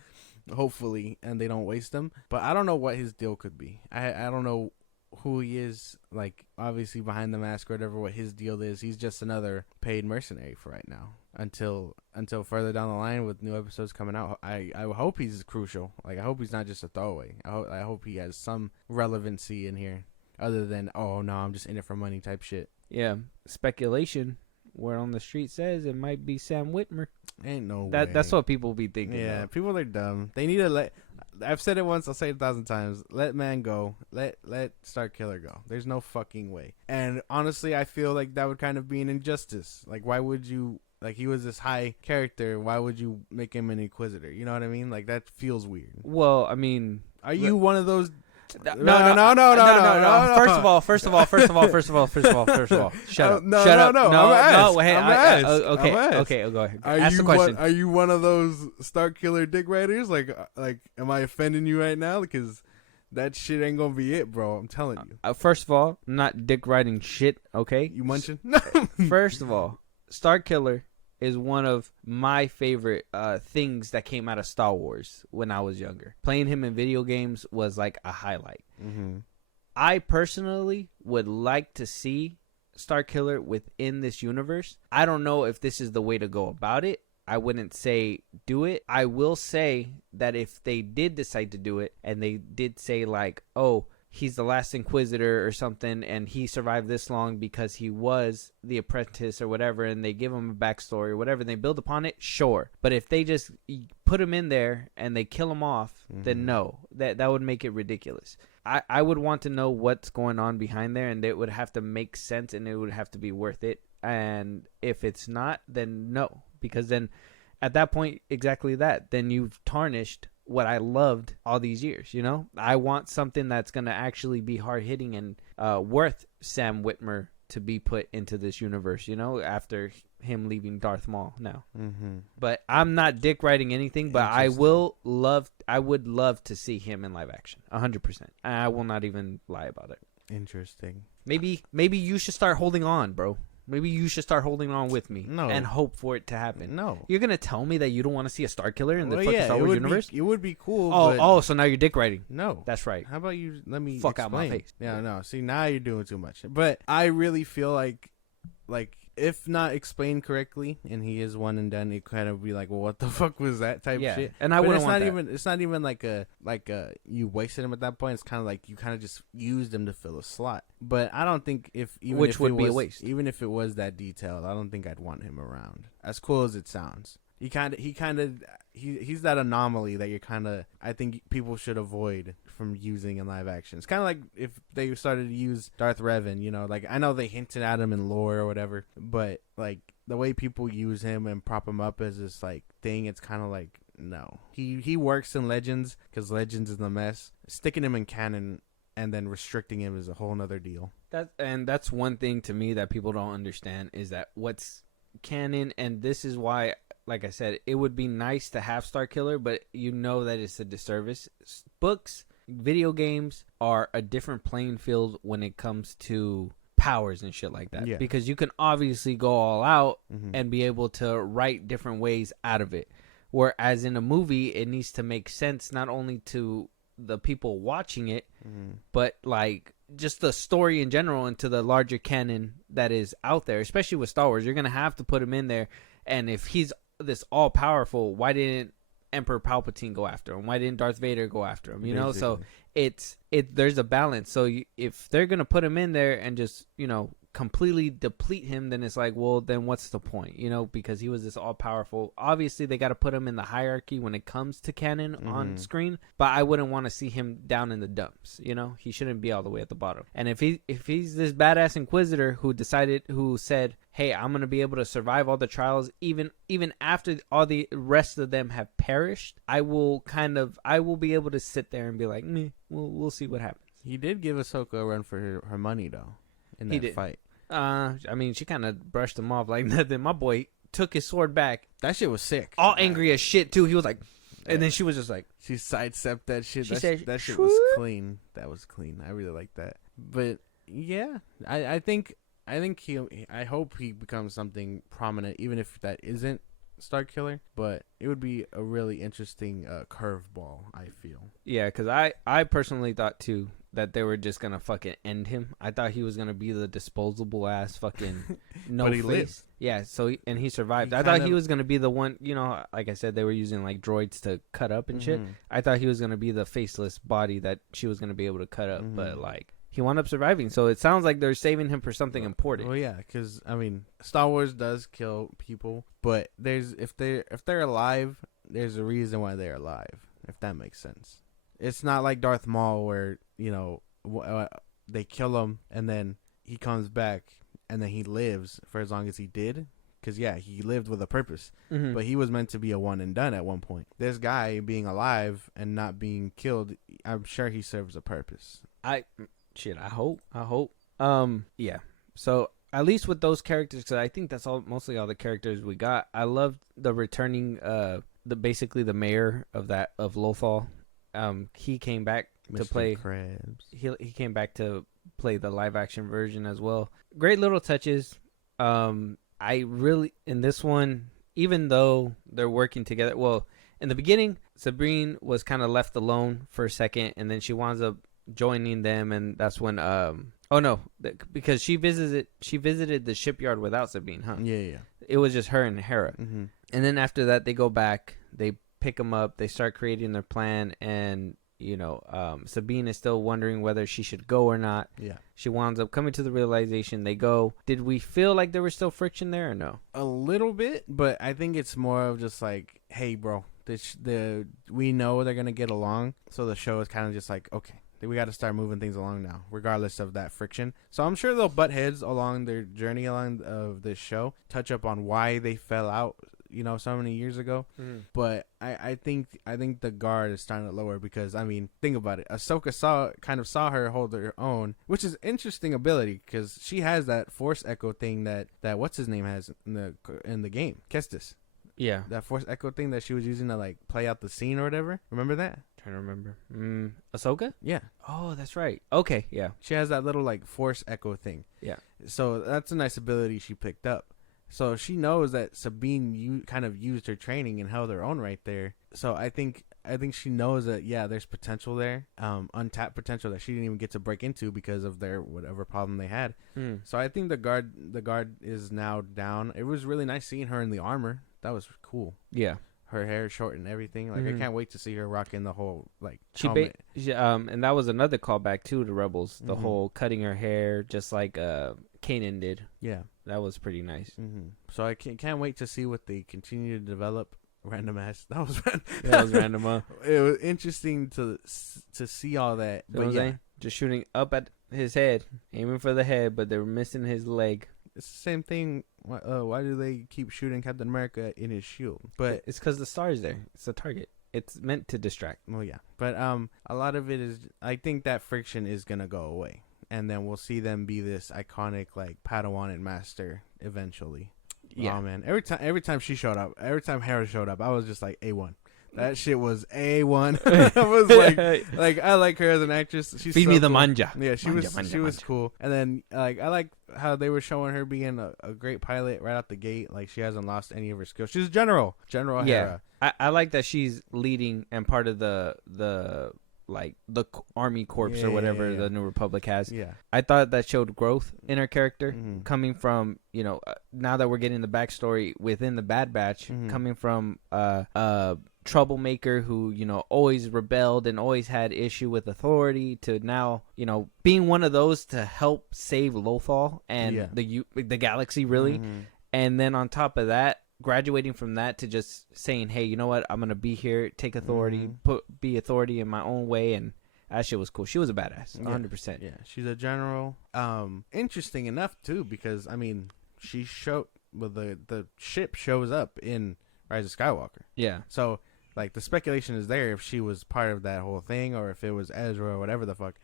hopefully, and they don't waste him. But I don't know what his deal could be. I don't know who he is, like obviously behind the mask or whatever, what his deal is. He's just another paid mercenary for right now until further down the line with new episodes coming out. I hope he's crucial. Like I hope he's not just a throwaway. I hope he has some relevancy in here other than, oh no, I'm just in it for money type shit. Yeah, speculation where on the street says it might be Sam Witwer. Ain't no way. That's what people be thinking. Yeah, of. people are dumb. They need to let. I've said it once. I'll say it 1,000 times. Let man go. Let Starkiller go. There's no fucking way. And honestly, I feel like that would kind of be an injustice. Like, why would you? Like, he was this high character. Why would you make him an Inquisitor? You know what I mean? Like, that feels weird. Well, I mean, are you one of those? No. First of all. Shut up. Shut up. No. Okay. Go ahead. Ask the question. Are you one of those Starkiller dick riders? Like, am I offending you right now? Because that shit ain't gonna be it, bro. I'm telling you. First of all, I'm not dick riding shit. Okay. You munching? First of all, Starkiller is one of my favorite things that came out of Star Wars when I was younger. Playing him in video games was like a highlight. I personally would like to see Starkiller within this universe. I don't know if this is the way to go about it. I wouldn't say do it. I will say that if they did decide to do it and they did say like, oh, he's the last Inquisitor or something, and he survived this long because he was the apprentice or whatever, and they give him a backstory or whatever, and they build upon it, sure. But if they just put him in there and they kill him off, then no. That would make it ridiculous. I would want to know what's going on behind there, and it would have to make sense, and it would have to be worth it. And if it's not, then no. Because then, at that point, exactly that. Then you've tarnished what I loved all these years, you know? I want something that's going to actually be hard-hitting and worth Sam Witwer to be put into this universe, you know, after him leaving Darth Maul now. But I'm not dick riding anything, but I would love to see him in live action, 100%. I will not even lie about it. Interesting. Maybe you should start holding on, bro. Maybe you should start holding on with me and hope for it to happen. No. You're going to tell me that you don't want to see a Starkiller in the fucking Star Wars universe? It would be cool. Oh, so now you're dick riding. No. That's right. How about you let me fuck explain. out my face. Yeah, no. See, now you're doing too much. But I really feel like if not explained correctly, and he is one and done, it kind of be like, well, what the fuck was that type shit? And I wouldn't want that. It's not even like you wasted him at that point. It's kind of like you kind of just used him to fill a slot. But I don't think a waste. Even if it was that detailed, I don't think I'd want him around. As cool as it sounds, he's that anomaly that I think people should avoid from using in live action. It's kind of like if they started to use Darth Revan, you know, like I know they hinted at him in lore or whatever, but like the way people use him and prop him up as this like thing, it's kind of like, no. He works in Legends because Legends is a mess. Sticking him in canon and then restricting him is a whole nother deal. That's one thing to me that people don't understand is that what's canon, and this is why, like I said, it would be nice to have Starkiller, but you know that it's a disservice. Books, video games are a different playing field when it comes to powers and shit like that. Because you can obviously go all out and be able to write different ways out of it. Whereas in a movie, it needs to make sense not only to the people watching it, but like just the story in general into the larger canon that is out there, especially with Star Wars. You're gonna have to put him in there, and if he's this all powerful, why didn't Emperor Palpatine go after him? Why didn't Darth Vader go after him? You know, so there's a balance. So if they're gonna put him in there and just completely deplete him, then it's like, well, then what's the point? Because he was this all powerful. Obviously, they got to put him in the hierarchy when it comes to canon on screen, but I wouldn't want to see him down in the dumps. He shouldn't be all the way at the bottom. And if he's this badass Inquisitor who said, hey, I'm gonna be able to survive all the trials, even after all the rest of them have perished, I will be able to sit there and be like, we'll see what happens. He did give Ahsoka a run for her money though in that fight. I mean, she kind of brushed him off like nothing. My boy took his sword back. That shit was sick. All angry as shit too. He was like, and then she was just like, she sidestepped that shit. She said, that shit was clean. That was clean. I really like that. But yeah, I think I hope he becomes something prominent, even if that isn't Starkiller. But it would be a really interesting curveball, I feel. Yeah, because I personally thought too that they were just gonna fucking end him. I thought he was gonna be the disposable ass fucking no but he face. lived. Yeah, so he survived. I thought he was gonna be the one. Like I said, they were using like droids to cut up and shit. I thought he was gonna be the faceless body that she was gonna be able to cut up, but like he wound up surviving. So it sounds like they're saving him for something important. Well, yeah, because I mean, Star Wars does kill people, but if they're alive, there's a reason why they're alive. If that makes sense. It's not like Darth Maul where they kill him and then he comes back and then he lives for as long as he did. Because yeah, he lived with a purpose, but he was meant to be a one and done at one point. This guy being alive and not being killed, I'm sure he serves a purpose. I hope. Yeah. So at least with those characters, because I think that's mostly all the characters we got. I loved the returning, basically the mayor of Lothal. He came back to play Krabs. He came back to play the live action version as well. Great little touches. I really, in this one, even though they're working together, well, in the beginning, Sabine was kind of left alone for a second, and then she winds up joining them, and that's when because she visited the shipyard without Sabine, huh? Yeah. It was just her and Hera. And then after that, they go back, they pick them up, they start creating their plan, and Sabine is still wondering whether she should go or not. Yeah, she winds up coming to the realization they go. Did we feel like there was still friction there or no? A little bit, but I think it's more of just like, hey bro, we know they're gonna get along, so the show is kind of just like, okay, we got to start moving things along now, regardless of that friction. So I'm sure they'll butt heads along their journey along of this show, touch up on why they fell out, so many years ago. But I think the guard is starting to lower because, I mean, think about it. Ahsoka saw her hold her own, which is interesting ability because she has that Force Echo thing that what's his name has in the game, Kestis. Yeah, that Force Echo thing that she was using to like play out the scene or whatever. Remember that? Trying to remember. Ahsoka? Yeah. Oh, that's right. Okay, yeah. She has that little like Force Echo thing. Yeah. So that's a nice ability she picked up. So she knows that Sabine kind of used her training and held her own right there. So I think she knows that, yeah, there's potential there, untapped potential that she didn't even get to break into because of their whatever problem they had. So I think the guard is now down. It was really nice seeing her in the armor. That was cool. Yeah. Her hair short and everything. Like, I can't wait to see her rocking the whole, like, helmet. And that was another callback to the Rebels. The whole cutting her hair just like Kanan did. Yeah. That was pretty nice. So I can't wait to see what they continue to develop. Random ass. That was random. Huh? It was interesting to see all that. But yeah, just shooting up at his head, aiming for the head, but they were missing his leg. It's the same thing. Why do they keep shooting Captain America in his shield? But it's because the star is there. It's a target. It's meant to distract. Well, yeah, but a lot of it is. I think that friction is gonna go away, and then we'll see them be this iconic like Padawan and Master eventually. Yeah, oh, man. Every time she showed up, every time Hera showed up, I was just like A1. That shit was A1. I was like I like her as an actress. She's Feed so me the cool. manja. Yeah, she was cool. And then like I like how they were showing her being a great pilot right out the gate. Like she hasn't lost any of her skills. She's General Hera. I like that she's leading and part of the like the Army Corps or whatever the New Republic has. Yeah. I thought that showed growth in her character, Mhm. coming from, now that we're getting the backstory within the Bad Batch, coming from troublemaker who always rebelled and always had issue with authority, to now being one of those to help save Lothal and the galaxy, really. And then on top of that, graduating from that to just saying, hey, you know what, I'm gonna be here, take authority, be authority in my own way. And that shit was cool. She was a badass, 100%. Yeah, she's a general. Interesting enough too, because I mean, she showed the ship shows up in Rise of Skywalker. Yeah. So like the speculation is there if she was part of that whole thing or if it was Ezra or whatever the fuck.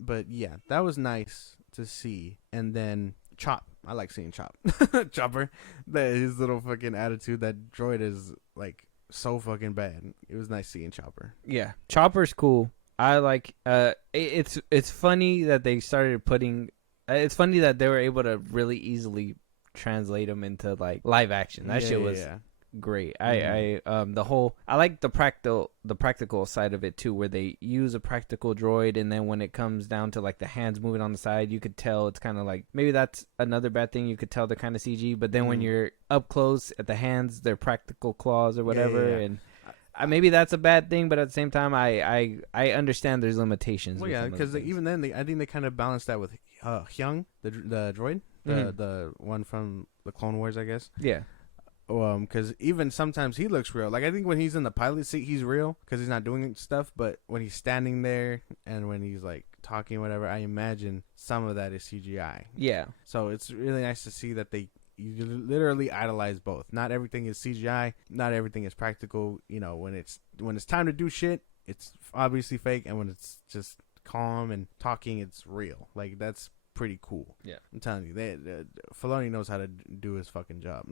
But yeah, that was nice to see. And then Chop, I like seeing Chop. Chopper, his little fucking attitude. That droid is like so fucking bad. It was nice seeing Chopper. Yeah, Chopper's cool. I like. It's funny that they started putting. It's funny that they were able to really easily translate him into like live action. That shit was great. I like the practical side of it too, where they use a practical droid, and then when it comes down to like the hands moving on the side, you could tell it's kind of like, maybe that's another bad thing, you could tell they're kind of CG, but then when you're up close at the hands, they're practical claws or whatever. And maybe that's a bad thing, but at the same time, I understand there's limitations. Well, yeah, because even then, I think they kind of balanced that with Hyung, the droid, the one from the Clone Wars, I guess. Yeah. Because even sometimes he looks real. Like I think when he's in the pilot seat, he's real because he's not doing stuff. But when he's standing there and when he's like talking, whatever, I imagine some of that is CGI. Yeah. So it's really nice to see that you literally idolize both. Not everything is CGI. Not everything is practical. When it's time to do shit, it's obviously fake, and when it's just calm and talking, it's real. Like that's pretty cool. Yeah, I'm telling you, Filoni knows how to do his fucking job.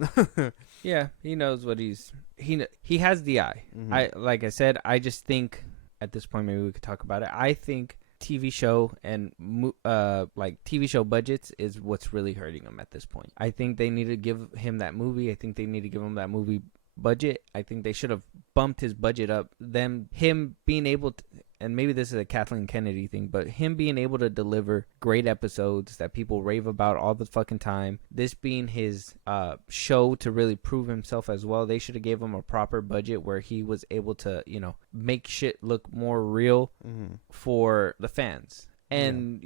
Yeah, he knows what he has the eye. Like I said, I just think at this point, maybe we could talk about it. I think TV show and like TV show budgets is what's really hurting him at this point. I think they need to give him that movie. I think they need to give him that movie budget. I think they should have bumped his budget up. Him being able to, and maybe this is a Kathleen Kennedy thing, but him being able to deliver great episodes that people rave about all the fucking time, this being his show to really prove himself as well, they should have gave him a proper budget where he was able to, make shit look more real for the fans. And,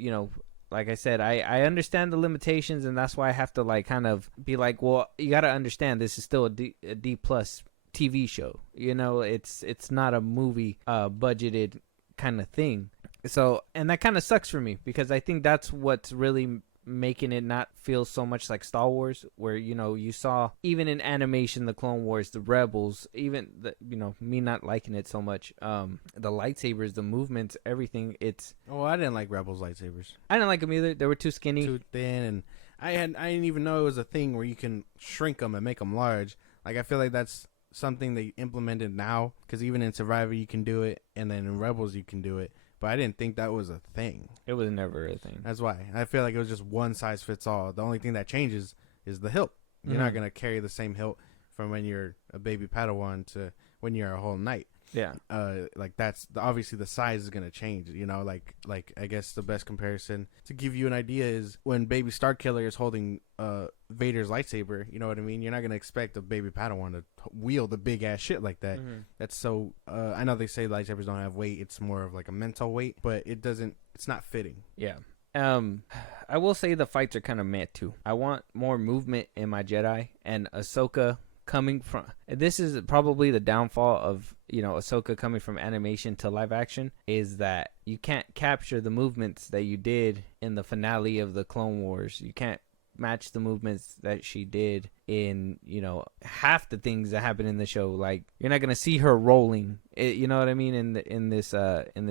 like I said, I understand the limitations, and that's why I have to like kind of be like, well, you got to understand this is still a D plus TV show. It's not a movie budgeted kind of thing. So, and that kind of sucks for me, because I think that's what's really making it not feel so much like Star Wars, where you saw even in animation, the Clone Wars, the Rebels, even me not liking it so much, the lightsabers, the movements, everything. I didn't like Rebels lightsabers. I didn't like them either. They were too skinny, too thin, and I didn't even know it was a thing where you can shrink them and make them large. Like I feel like that's something they implemented now, because even in Survivor you can do it, and then in Rebels you can do it, but I didn't think that was a thing. It was never a thing. That's why I feel like it was just one size fits all. The only thing that changes is the hilt. You're not gonna carry the same hilt from when you're a baby Padawan to when you're a whole knight. Yeah. Like that's obviously the size is gonna change. Like I guess the best comparison to give you an idea is when Baby Starkiller is holding Vader's lightsaber. You know what I mean? You're not gonna expect a baby Padawan to wield a big ass shit like that. That's so. I know they say lightsabers don't have weight. It's more of like a mental weight, but it doesn't. It's not fitting. Yeah. I will say the fights are kind of meh too. I want more movement in my Jedi, and Ahsoka coming from, this is probably the downfall of Ahsoka coming from animation to live action, is that you can't capture the movements that you did in the finale of the Clone Wars. You can't match the movements that she did in half the things that happen in the show. Like you're not gonna see her rolling, you know what I mean, in this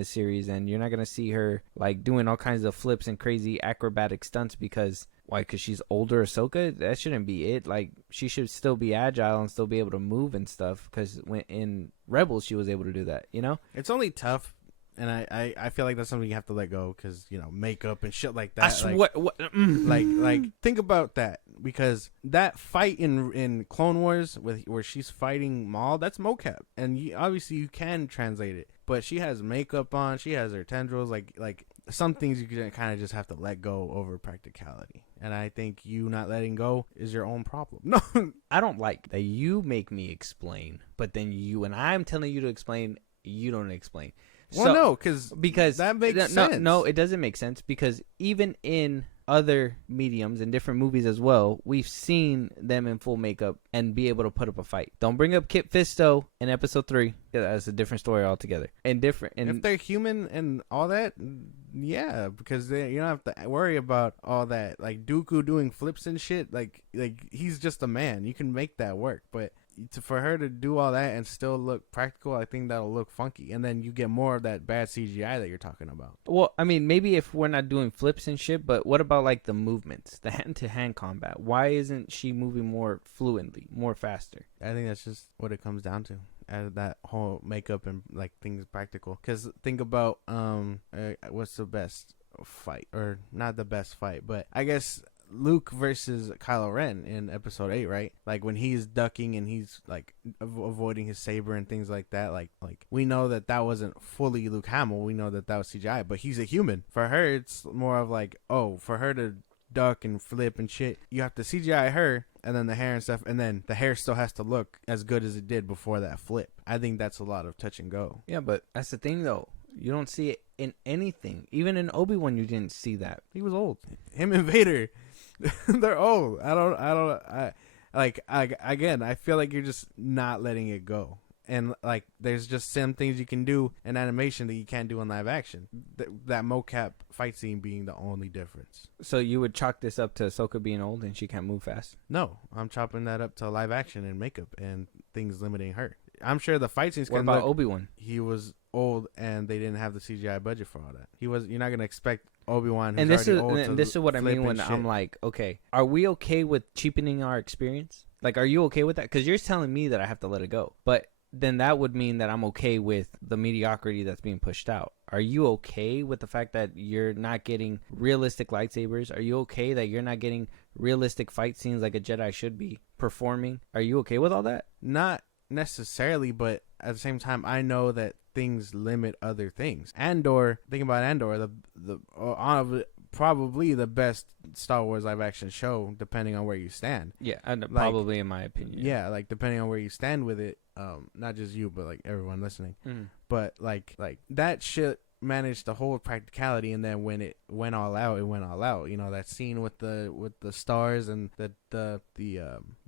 series, and you're not gonna see her like doing all kinds of flips and crazy acrobatic stunts. Because why? Because she's older Ahsoka? That shouldn't be it. Like she should still be agile and still be able to move and stuff, because when in Rebels she was able to do that. It's only tough And I feel like that's something you have to let go because, you know, makeup and shit like that. I swear. Like think about that, because that fight in Clone Wars where she's fighting Maul, that's mocap, and obviously you can translate it, but she has makeup on, she has her tendrils, like some things you kind of just have to let go over practicality, and I think you not letting go is your own problem. No, I don't like that you make me explain, but then when I'm telling you to explain, you don't explain. Well, no, because that makes sense. No, it doesn't make sense, because even in other mediums and different movies as well, we've seen them in full makeup and be able to put up a fight. Don't bring up Kit Fisto in episode 3. That's a different story altogether. And if they're human and all that, yeah, because you don't have to worry about all that. Like Dooku doing flips and shit, like he's just a man. You can make that work, but for her to do all that and still look practical, I think that'll look funky, and then you get more of that bad CGI that you're talking about. Well, I mean, maybe if we're not doing flips and shit, but what about like the movements, the hand-to-hand combat? Why isn't she moving more fluently, more faster? I think that's just what it comes down to. That whole makeup and like things practical. Because think about what's the best fight, or not the best fight, but I guess Luke versus Kylo Ren in episode 8, right? Like when he's ducking and he's like avoiding his saber and things like that, like we know that wasn't fully Luke Hamill. We know that was CGI, but he's a human. For her, it's more of like, oh, for her to duck and flip and shit, you have to CGI her, and then the hair and stuff, and then the hair still has to look as good as it did before that flip. I think that's a lot of touch and go. Yeah, but that's the thing though. You don't see it in anything. Even in Obi-Wan, you didn't see that. He was old. Him and Vader, they're old. I feel like you're just not letting it go. And like, there's just some things you can do in animation that you can't do in live action. That mocap fight scene being the only difference. So you would chalk this up to Ahsoka being old and she can't move fast? No, I'm chopping that up to live action and makeup and things limiting her. I'm sure the fight scenes. What about Obi-Wan? He was old and they didn't have the CGI budget for all that. You're not gonna expect Obi-Wan. And this is what I mean when I'm like, okay, are we okay with cheapening our experience? Like, are you okay with that? Because you're telling me that I have to let it go, but then that would mean that I'm okay with the mediocrity that's being pushed out. Are you okay with the fact that you're not getting realistic lightsabers? Are you okay that you're not getting realistic fight scenes like a Jedi should be performing? Are you okay with all that? Not necessarily, but at the same time, I know that things limit other things. Think about Andor, probably the best Star Wars live action show, depending on where you stand. Yeah, probably in my opinion. Yeah, like depending on where you stand with it, not just you, but like everyone listening. But like that shit managed to hold practicality, and then when it went all out, it went all out. You know, that scene with the stars and the what do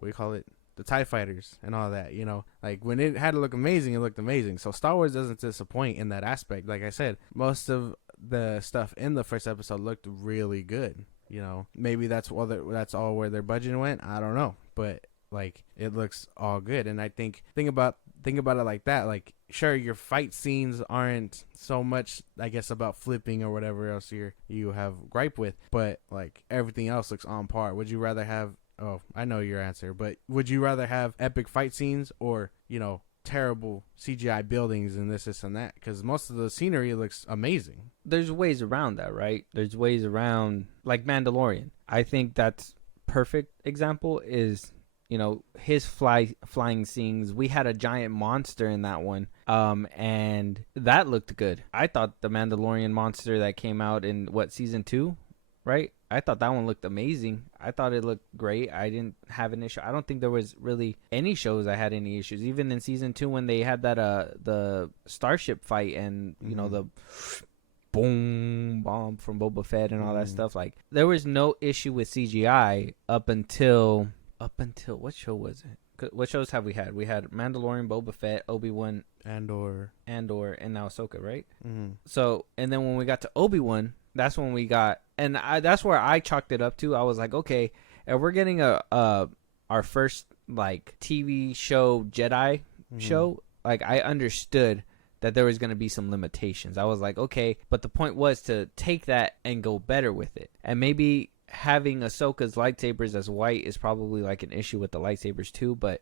you call it? The TIE fighters and all that, you know, like when it had to look amazing, it looked amazing. So Star Wars doesn't disappoint in that aspect. Like I said, most of the stuff in the first episode looked really good. You know, maybe that's all where their budget went. I don't know, but like it looks all good. And I think about it like that. Like, sure, your fight scenes aren't so much, I guess, about flipping or whatever else you have gripe with, but like everything else looks on par. Would you rather have? Oh, I know your answer, but would you rather have epic fight scenes or, you know, terrible CGI buildings and this and that? Because most of the scenery looks amazing. There's ways around that, right? There's ways around, like Mandalorian. I think that's perfect example is, you know, his flying scenes. We had a giant monster in that one, and that looked good. I thought the Mandalorian monster that came out in, season 2? Right? I thought that one looked amazing. I thought it looked great. I didn't have an issue. I don't think there was really any shows I had any issues. Even in season 2 when they had that the starship fight and you know the boom bomb from Boba Fett and all that stuff, like there was no issue with CGI up until what show was it? What shows have we had? We had Mandalorian, Boba Fett, Obi-Wan, Andor, and now Ahsoka, right? So, and then when we got to Obi-Wan, that's when we got, and that's where I chalked it up to. I was like, okay, if we're getting our first like TV show Jedi show, like I understood that there was going to be some limitations. I was like, okay, but the point was to take that and go better with it. And maybe having Ahsoka's lightsabers as white is probably like an issue with the lightsabers too, but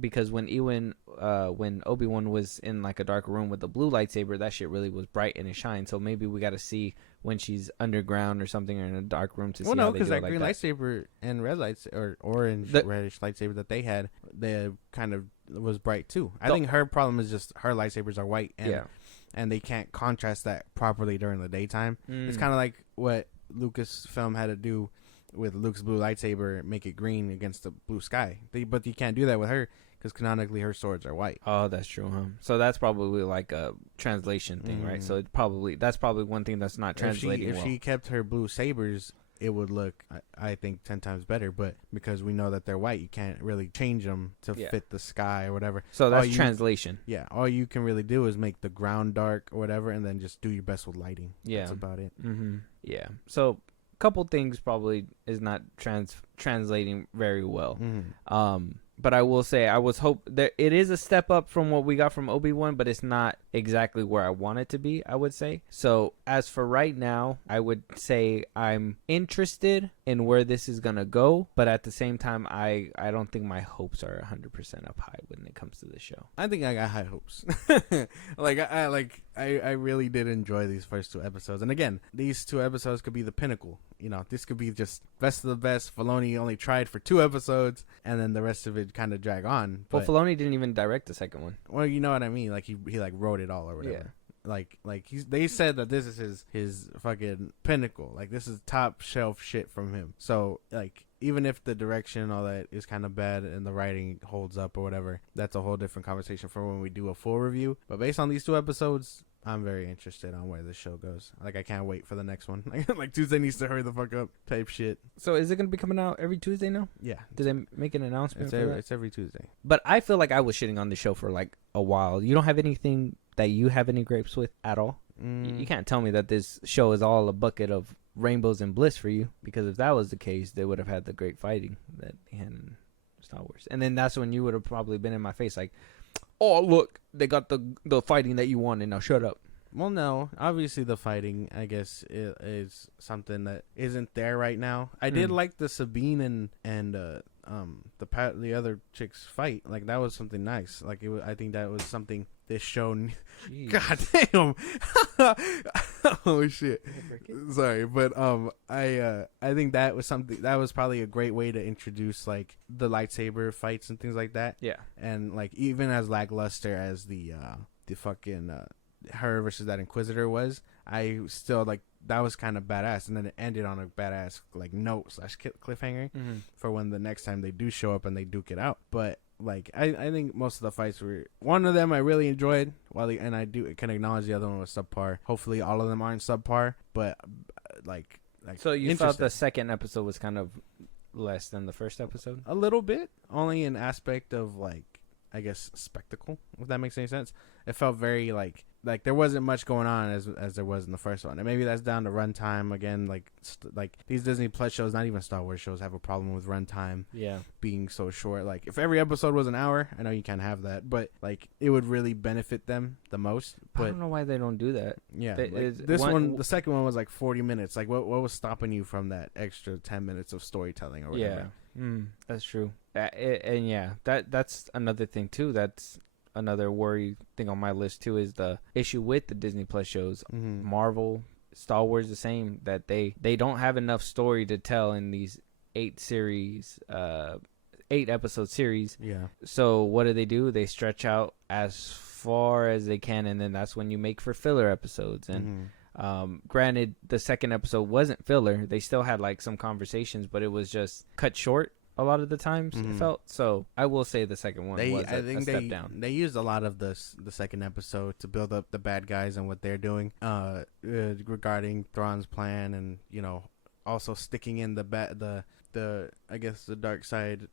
because when Obi-Wan was in like a dark room with a blue lightsaber, that shit really was bright and it shined. So maybe we got to see when she's underground or something or in a dark room to see how they do it that like green that. lightsaber and red lights or orange reddish lightsaber that they had, they kind of was bright too. I think her problem is just her lightsabers are white and they can't contrast that properly during the daytime. It's kind of like what Lucasfilm had to do with Luke's blue lightsaber, make it green against the blue sky. But you can't do that with her because canonically her swords are white. Oh, that's true, huh? So that's probably like a translation thing, right? So that's probably one thing that's not translating If she kept her blue sabers, it would look, I think, 10 times better. But because we know that they're white, you can't really change them to fit the sky or whatever. So that's translation. Yeah, all you can really do is make the ground dark or whatever, and then just do your best with lighting. Yeah, that's about it. Yeah. So a couple things probably is not translating very well. But I will say it is a step up from what we got from Obi-Wan, but it's not exactly where I want it to be, I would say. So as for right now, I would say I'm interested in where this is going to go, but at the same time, I don't think my hopes are 100% up high when it comes to this show. I think I got high hopes. I really did enjoy these first 2 episodes. And again, these 2 episodes could be the pinnacle. You know, this could be just best of the best. Filoni only tried for 2 episodes, and then the rest of it kind of drag on. Well, Filoni didn't even direct the second one. Well, you know what I mean. Like he like wrote it all or whatever. Yeah. They said that this is his fucking pinnacle. Like this is top shelf shit from him. So like even if the direction and all that is kind of bad and the writing holds up or whatever, that's a whole different conversation for when we do a full review. But based on these 2 episodes, I'm very interested on where this show goes. Like, I can't wait for the next one. Like, Tuesday needs to hurry the fuck up type shit. So, is it going to be coming out every Tuesday now? Yeah. Did they make an announcement for that? It's every Tuesday. But I feel like I was shitting on the show for, like, a while. You don't have anything that you have any grapes with at all? You can't tell me that this show is all a bucket of rainbows and bliss for you. Because if that was the case, they would have had the great fighting that they had in Star Wars. And then that's when you would have probably been in my face like, oh, look, they got the fighting that you wanted. Now shut up. Well, no. Obviously, the fighting, I guess, is something that isn't there right now. I did like the Sabine and the other chick's fight. Like, that was something nice. Like, I think that was something this show... God damn! Oh, shit. Sorry, but I think that was something... That was probably a great way to introduce, like, the lightsaber fights and things like that. Yeah. And, like, even as lackluster as the fucking... her versus that Inquisitor was, I still like that was kind of badass, and then it ended on a badass like note / cliffhanger for when the next time they do show up and they duke it out. But like I think most of the fights were, one of them I really enjoyed, and I can acknowledge the other one was subpar. Hopefully all of them aren't subpar, but like so you thought the second episode was kind of less than the first episode? A little bit, only an aspect of like, I guess, spectacle, if that makes any sense. It felt very like there wasn't much going on as there was in the first one, and maybe that's down to runtime again. Like these Disney Plus shows, not even Star Wars shows, have a problem with runtime. Yeah, being so short. Like if every episode was an hour, I know you can't have that, but like it would really benefit them the most. But I don't know why they don't do that. Yeah, the second one was like 40 minutes. Like what was stopping you from that extra 10 minutes of storytelling or whatever? Yeah, that's true. And yeah, that's another thing too. That's another worry thing on my list too, is the issue with the Disney Plus shows. Marvel, Star Wars, the same, that they don't have enough story to tell in these 8 episode series. Yeah. So what do? They stretch out as far as they can, and then that's when you make for filler episodes. And granted, the second episode wasn't filler. They still had like some conversations, but it was just cut short a lot of the times, it felt. So I will say the second one was a step down. They used a lot of the second episode to build up the bad guys and what they're doing regarding Thrawn's plan, and you know, also sticking in the I guess the dark side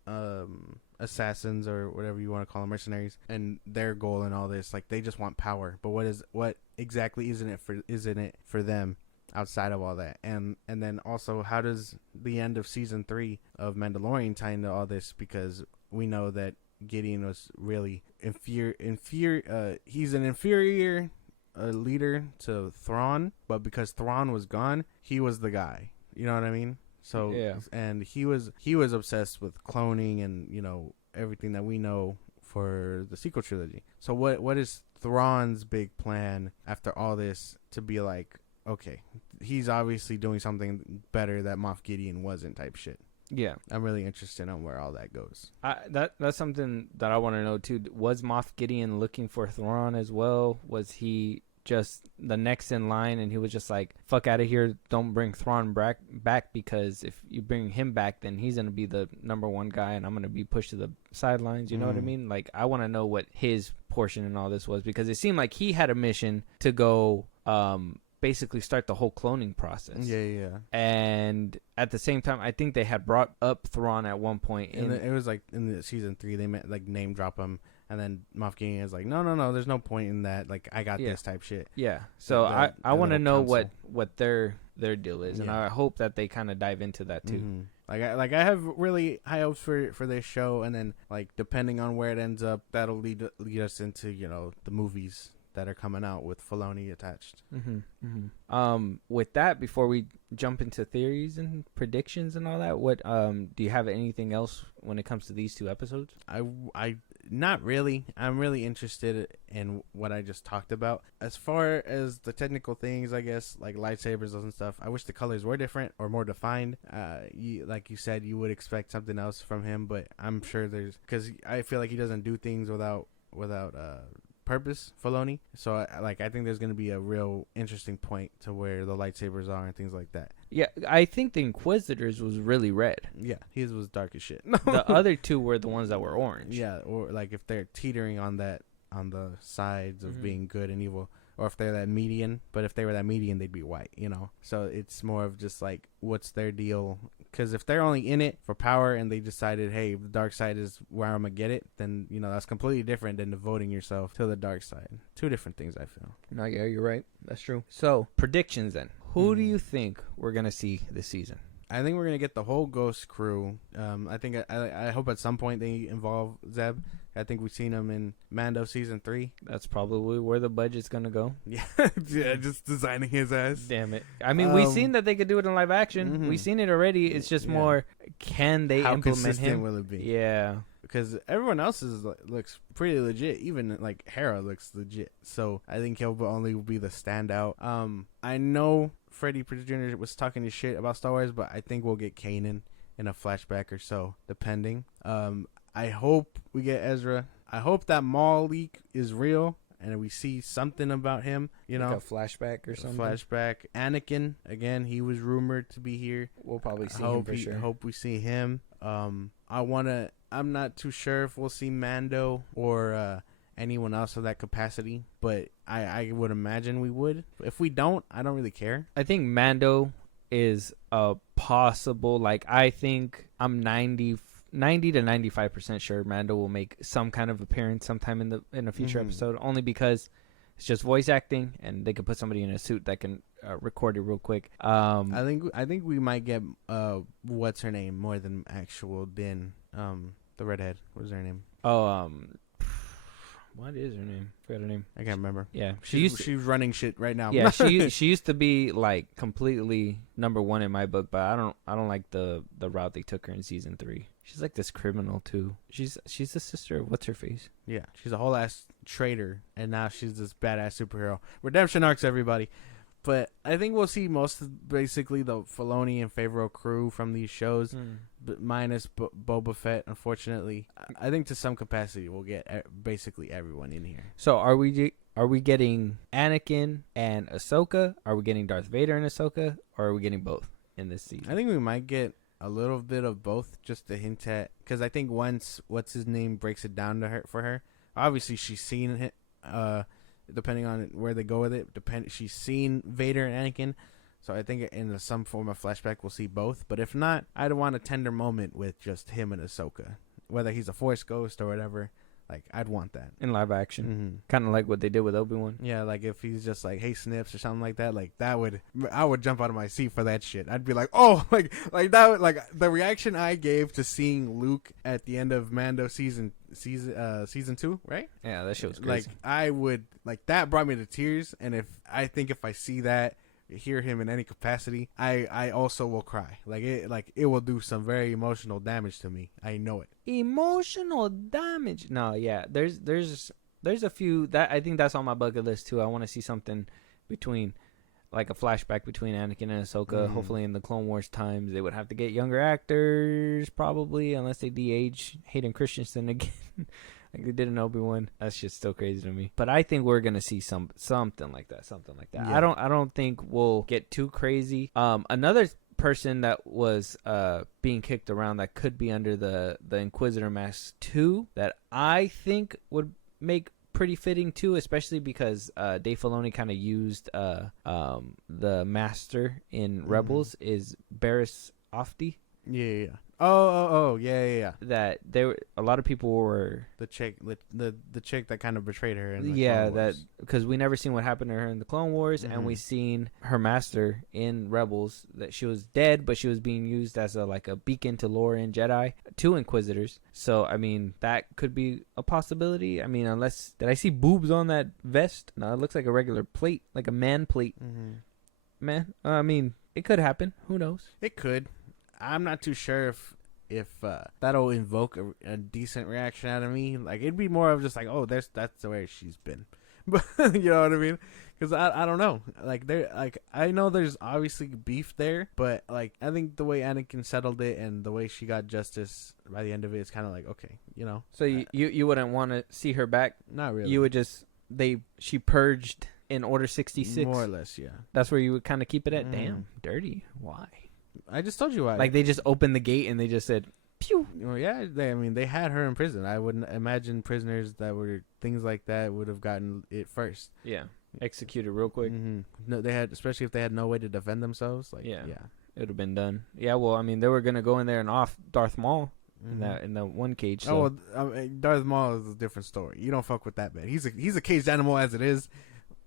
assassins, or whatever you want to call them, mercenaries, and their goal and all this. Like they just want power, but what exactly isn't it for them outside of all that? And then also, how does the end of season 3 of Mandalorian tie into all this? Because we know that Gideon was really he's an inferior leader to Thrawn, but because Thrawn was gone, he was the guy. You know what I mean? So Yeah. and he was obsessed with cloning and everything that we know for the sequel trilogy. So what is Thrawn's big plan after all this to be like, okay, he's obviously doing something better that Moff Gideon wasn't type shit. Yeah. I'm really interested on where all that goes. That's something that I want to know too. Was Moff Gideon looking for Thrawn as well? Was he just the next in line and he was just like, fuck out of here, don't bring Thrawn back, because if you bring him back, then he's going to be the number one guy and I'm going to be pushed to the sidelines. You know what I mean? Like, I want to know what his portion in all this was, because it seemed like he had a mission to go basically start the whole cloning process. Yeah. And at the same time, I think they had brought up Thrawn at one point. And it was like in the season 3, they like name drop him, and then Moff Gideon is like, no, there's no point in that. Like, I got this type shit. Yeah. So I want to know council. what their deal is, and I hope that they kind of dive into that too. Mm-hmm. Like I have really high hopes for this show, and then like depending on where it ends up, that'll lead us into the movies that are coming out with Filoni attached. With that, before we jump into theories and predictions and all that, what do you have anything else when it comes to these 2 episodes? I not really. I'm really interested in what I just talked about. As far as the technical things, I guess, like lightsabers and stuff, I wish the colors were different or more defined. Like you said, you would expect something else from him, but I'm sure because I feel like he doesn't do things without purpose, Filoni. So I think there's going to be a real interesting point to where the lightsabers are and things like that. Yeah, I think the Inquisitors was really red. Yeah, his was dark as shit. The other 2 were the ones that were orange. Yeah, or like if they're teetering on the sides of being good and evil, or if they're that median. But if they were that median, they'd be white, So it's more of just like, what's their deal? Because if they're only in it for power and they decided, hey, the dark side is where I'm going to get it, then, that's completely different than devoting yourself to the dark side. 2 different things, I feel. No, yeah, you're right. That's true. So, predictions then. Who do you think we're going to see this season? I think we're going to get the whole Ghost crew. I hope at some point they involve Zeb. I think we've seen him in Mando season 3. That's probably where the budget's going to go. Yeah, just designing his ass. Damn it. I mean, we've seen that they could do it in live action. We've seen it already. It's just more, can they How implement consistent him? will it be? Yeah. Because everyone else looks pretty legit. Even like Hera looks legit. So I think he'll only be the standout. I know Freddie Prinze Jr. was talking his shit about Star Wars, but I think we'll get Kanan in a flashback or so, depending. I hope we get Ezra. I hope that Maul leak is real and we see something about him. Like a flashback or something. Flashback. Anakin, again, he was rumored to be here. We'll probably see him for sure. I hope we see him. I'm not too sure if we'll see Mando or anyone else of that capacity, but I would imagine we would. If we don't, I don't really care. I think Mando is a possible, like, I think I'm 90 to 95% sure Mando will make some kind of appearance sometime in a future episode, only because it's just voice acting and they could put somebody in a suit that can record it real quick. I think we might get what's her name more than actual Din, the redhead. What is her name? What is her name? I forgot her name. I can't remember. Yeah, she's running shit right now. Yeah, she used to be like completely number 1 in my book, but I don't like the route they took her in season 3. She's like this criminal too. She's the sister of what's her face. Yeah, she's a whole ass traitor, and now she's this badass superhero. Redemption arcs, everybody. But I think we'll see most of basically the Filoni and Favreau crew from these shows, but minus Boba Fett, unfortunately. I think to some capacity we'll get basically everyone in here. So are we getting Anakin and Ahsoka? Are we getting Darth Vader and Ahsoka? Or are we getting both in this season? I think we might get a little bit of both, just to hint at, because I think once what's his name breaks it down to her for her, obviously she's seen it. Depending on where they go with it, she's seen Vader and Anakin, so I think in some form of flashback we'll see both. But if not, I'd want a tender moment with just him and Ahsoka, whether he's a Force ghost or whatever. Like, I'd want that in live action, kind of like what they did with Obi-Wan. Yeah, like if he's just like, "Hey, Snips" or something like that. Like I would jump out of my seat for that shit. I'd be like, "Oh, like that!" Like the reaction I gave to seeing Luke at the end of Mando season 2, right? Yeah, that shit was crazy. Like I would, like, that brought me to tears. And if I see that, hear him in any capacity, I also will cry. Like it will do some very emotional damage to me. I know it. Emotional damage. No, yeah. There's a few that I think that's on my bucket list too. I want to see something between, like a flashback between Anakin and Ahsoka. Hopefully in the Clone Wars times, they would have to get younger actors probably, unless they de-age Hayden Christensen again. Like they did in Obi-Wan. That shit's still crazy to me. But I think we're gonna see something like that. Yeah. I don't think we'll get too crazy. Another person that was being kicked around that could be under the Inquisitor mask too, that I think would make pretty fitting too, especially because Dave Filoni kind of used the Master in Rebels, is Barriss Offee. Yeah. Oh, yeah. That a lot of people were the chick that kind of betrayed her. In the Clone Wars. That because we never seen what happened to her in the Clone Wars, and we seen her master in Rebels, that she was dead, but she was being used as a beacon to lure in Jedi to Inquisitors. So I mean, that could be a possibility. I mean, unless, did I see boobs on that vest? No, it looks like a regular plate, like a man plate. Man, I mean, it could happen. Who knows? It could. I'm not too sure if that'll invoke a decent reaction out of me. Like, it'd be more of just like, oh, that's the way she's been. But you know what I mean? Because I don't know. I know there's obviously beef there, but I think the way Anakin settled it and the way she got justice by the end of it, it's kind of like, okay, you know. So you wouldn't want to see her back? Not really. You would just she purged in Order 66, more or less, yeah. That's where you would kind of keep it at. Damn, dirty. Why? I just told you why. Like, they just opened the gate and they just said, pew. Well, yeah, they had her in prison. I wouldn't imagine prisoners that were things like that would have gotten it first. Yeah, executed real quick. No, they had, especially if they had no way to defend themselves. Yeah, it would have been done. Yeah, well, I mean, they were gonna go in there and off Darth Maul in the one cage. So. Oh, well, Darth Maul is a different story. You don't fuck with that man. He's a caged animal as it is.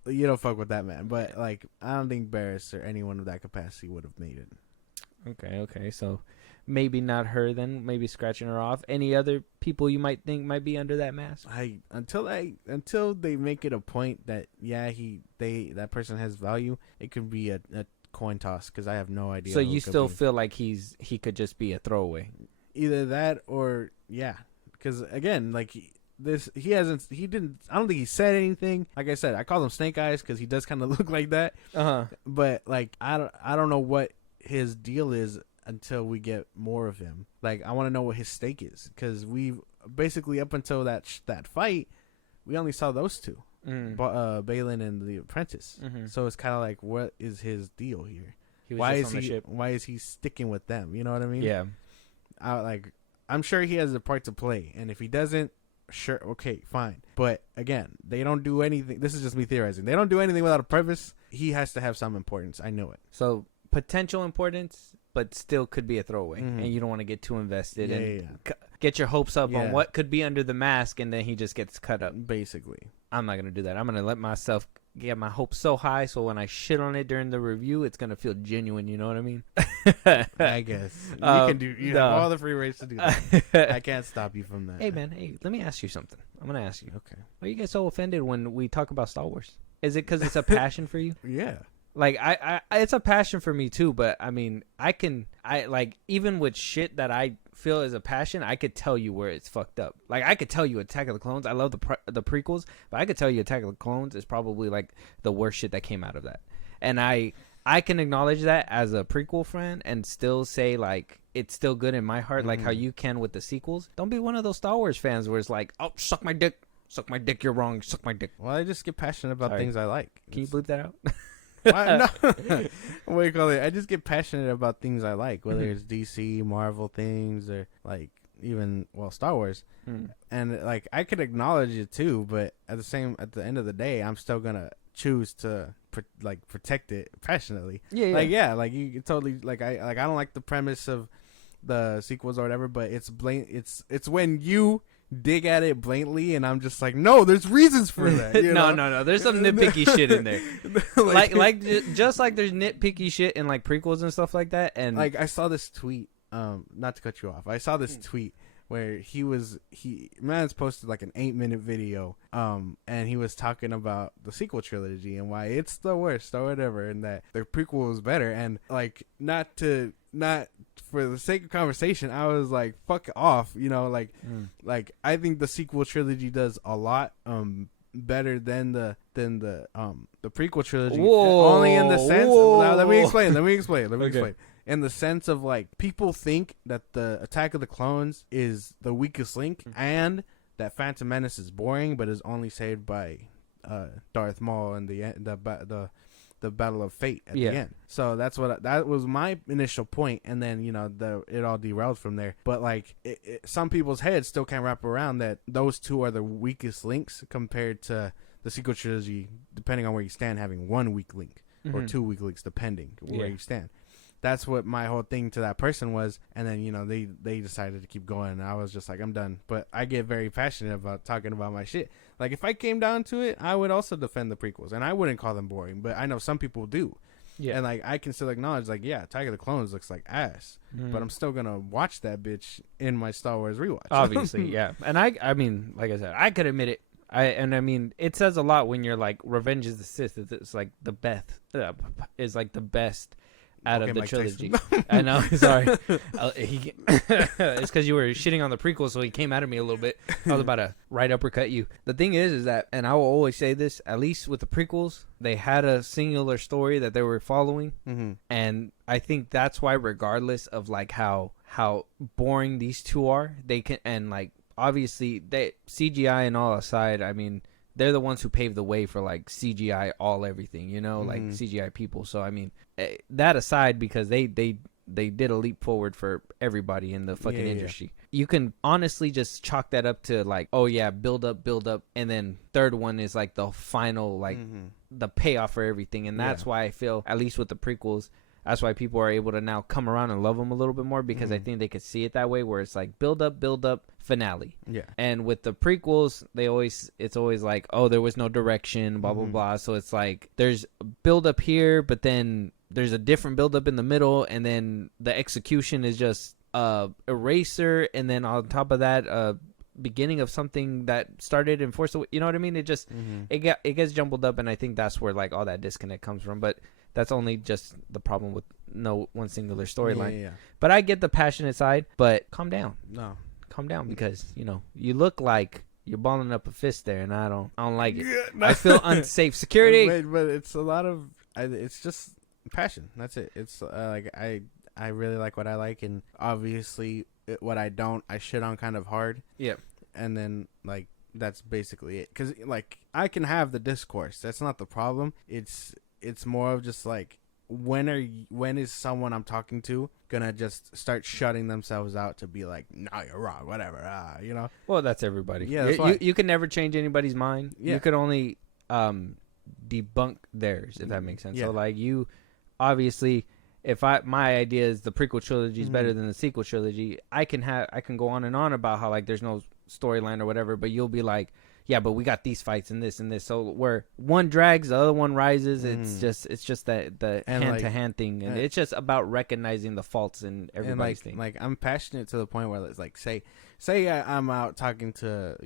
You don't fuck with that man. But I don't think Barriss or anyone of that capacity would have made it. Okay. So maybe not her then. Maybe scratching her off. Any other people you might think might be under that mask? Until they make it a point that that person has value, it could be a coin toss because I have no idea. So you still feel like he could just be a throwaway? Either that or because again, he didn't. I don't think he said anything. Like I said, I call him Snake Eyes because he does kind of look like that. But I don't know what his deal is until we get more of him. I want to know what his stake is, because we basically, up until that fight, we only saw those two, Balin and the Apprentice. So it's kind of what is his deal here? Why is he sticking with them? You know what I mean? Yeah. I'm sure he has a part to play, and if he doesn't, sure, okay, fine. But again, they don't do anything. This is just me theorizing. They don't do anything without a purpose. He has to have some importance. I know it. So potential importance, but still could be a throwaway, and you don't want to get too invested and get your hopes up on what could be under the mask, and then he just gets cut up. Basically, I'm not gonna do that. I'm gonna let myself get my hopes so high, so when I shit on it during the review, it's gonna feel genuine. You know what I mean? I guess you can do. You have all the free ways to do that. I can't stop you from that. Hey man, let me ask you something. I'm gonna ask you. Okay. Why you get so offended when we talk about Star Wars? Is it because it's a passion for you? Yeah. I it's a passion for me too, but I mean, even with shit that I feel is a passion, I could tell you where it's fucked up. I could tell you Attack of the Clones. I love the prequels, but I could tell you Attack of the Clones is probably the worst shit that came out of that. And I can acknowledge that as a prequel fan and still say it's still good in my heart, like how you can with the sequels. Don't be one of those Star Wars fans where it's oh, suck my dick, you're wrong, suck my dick. Well, I just get passionate about things I like. Can you bleep that out? No. What do you call it? I just get passionate about things I like, whether it's DC, Marvel things, or even Star Wars. And I could acknowledge it too, but at the end of the day, I'm still gonna choose to protect it passionately. You totally I don't like the premise of the sequels or whatever, but it's when you dig at it blatantly, and I'm just no, there's reasons for that. No, there's some nitpicky shit in there. Just like there's nitpicky shit in prequels and stuff like that. And I saw this tweet, not to cut you off, I saw this tweet where man's posted like an 8-minute video, and he was talking about the sequel trilogy and why it's the worst or whatever, and that the prequel was better, and like not for the sake of conversation, I was like, fuck off, like I think the sequel trilogy does a lot better than the prequel trilogy. Whoa, only in the sense. Now, let me explain. Okay. In the sense of like, people think that the Attack of the Clones is the weakest link, and that Phantom Menace is boring, but is only saved by Darth Maul and the Battle of Fate at the end. So that was my initial point, and then it all derailed from there. But like, some people's heads still can't wrap around that those two are the weakest links compared to the sequel trilogy, depending on where you stand, having one weak link or 2 weak links, depending where you stand. That's what my whole thing to that person was, and then they decided to keep going, and I was just like, I'm done. But I get very passionate about talking about my shit. Like, if I came down to it, I would also defend the prequels, and I wouldn't call them boring, but I know some people do. Yeah. And like, I can still acknowledge, like, yeah, Attack of the Clones looks like ass, but I'm still gonna watch that bitch in my Star Wars rewatch. Obviously, yeah. And I mean, like I said, I could admit it. I mean, it says a lot when you're like, Revenge is the Sith. It's like the best, is like the best out of the Mike trilogy. I know. Sorry. It's because you were shitting on the prequel, so he came at me a little bit. I was about to right uppercut you. The thing is that, and I will always say this, at least with the prequels, they had a singular story that they were following, and I think that's why, regardless of like how boring these two are, they can, and like obviously they CGI and all aside, I mean, they're the ones who paved the way for like CGI everything, like CGI people. So I mean, that aside, because they did a leap forward for everybody in the fucking industry. You can honestly just chalk that up to like, oh yeah, build up, and then third one is like the final, like the payoff for everything. And that's why I feel, at least with the prequels, that's why people are able to now come around and love them a little bit more, because I think they could see it that way, where it's like build up, finale. Yeah. And with the prequels, it's always like, oh, there was no direction, blah blah blah. So it's like there's build up here, but then there's a different build up in the middle, and then the execution is just eraser, and then on top of that, beginning of something that started in Force Awakens. You know what I mean? It just it gets jumbled up, and I think that's where like all that disconnect comes from. But that's only just the problem with no one singular storyline. Yeah. But I get the passionate side, but calm down. No. Calm down, because, you look like you're balling up a fist there, and I don't like it. I feel unsafe. Security. But it's a lot of, it's just passion. That's it. It's like, I really like what I like, and obviously what I don't, I shit on kind of hard. Yeah. And then like, that's basically it. Because like, I can have the discourse. That's not the problem. It's more of just like, when is someone I'm talking to gonna just start shutting themselves out to be like, no, you're wrong, whatever, Well, that's everybody. Yeah, that's you can never change anybody's mind. Yeah. You could only debunk theirs, if that makes sense. Yeah. So like, you obviously, if my idea is the prequel trilogy is better than the sequel trilogy, I can go on and on about how like there's no storyline or whatever, but you'll be like, yeah, but we got these fights and this and this. So where one drags, the other one rises. It's just that the hand to hand thing, and it's just about recognizing the faults in everybody's thing. Like, I'm passionate to the point where it's like, say I'm out talking to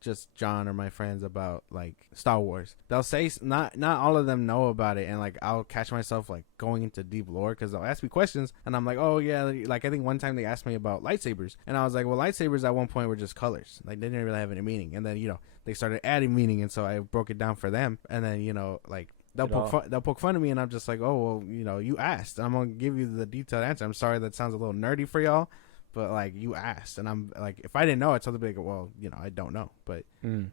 just John or my friends about like Star Wars. They'll say not all of them know about it, and like I'll catch myself like going into deep lore, because they'll ask me questions, and I'm like, oh yeah, like I think one time they asked me about lightsabers, and I was like, well, lightsabers at one point were just colors, like they didn't really have any meaning, and then they started adding meaning, and so I broke it down for them, and then like they'll poke fun of me, and I'm just like, oh well, you asked, and I'm gonna give you the detailed answer. I'm sorry that sounds a little nerdy for y'all, but like, you asked, and I'm like, if I didn't know it, so they'll be like, well, I don't know, but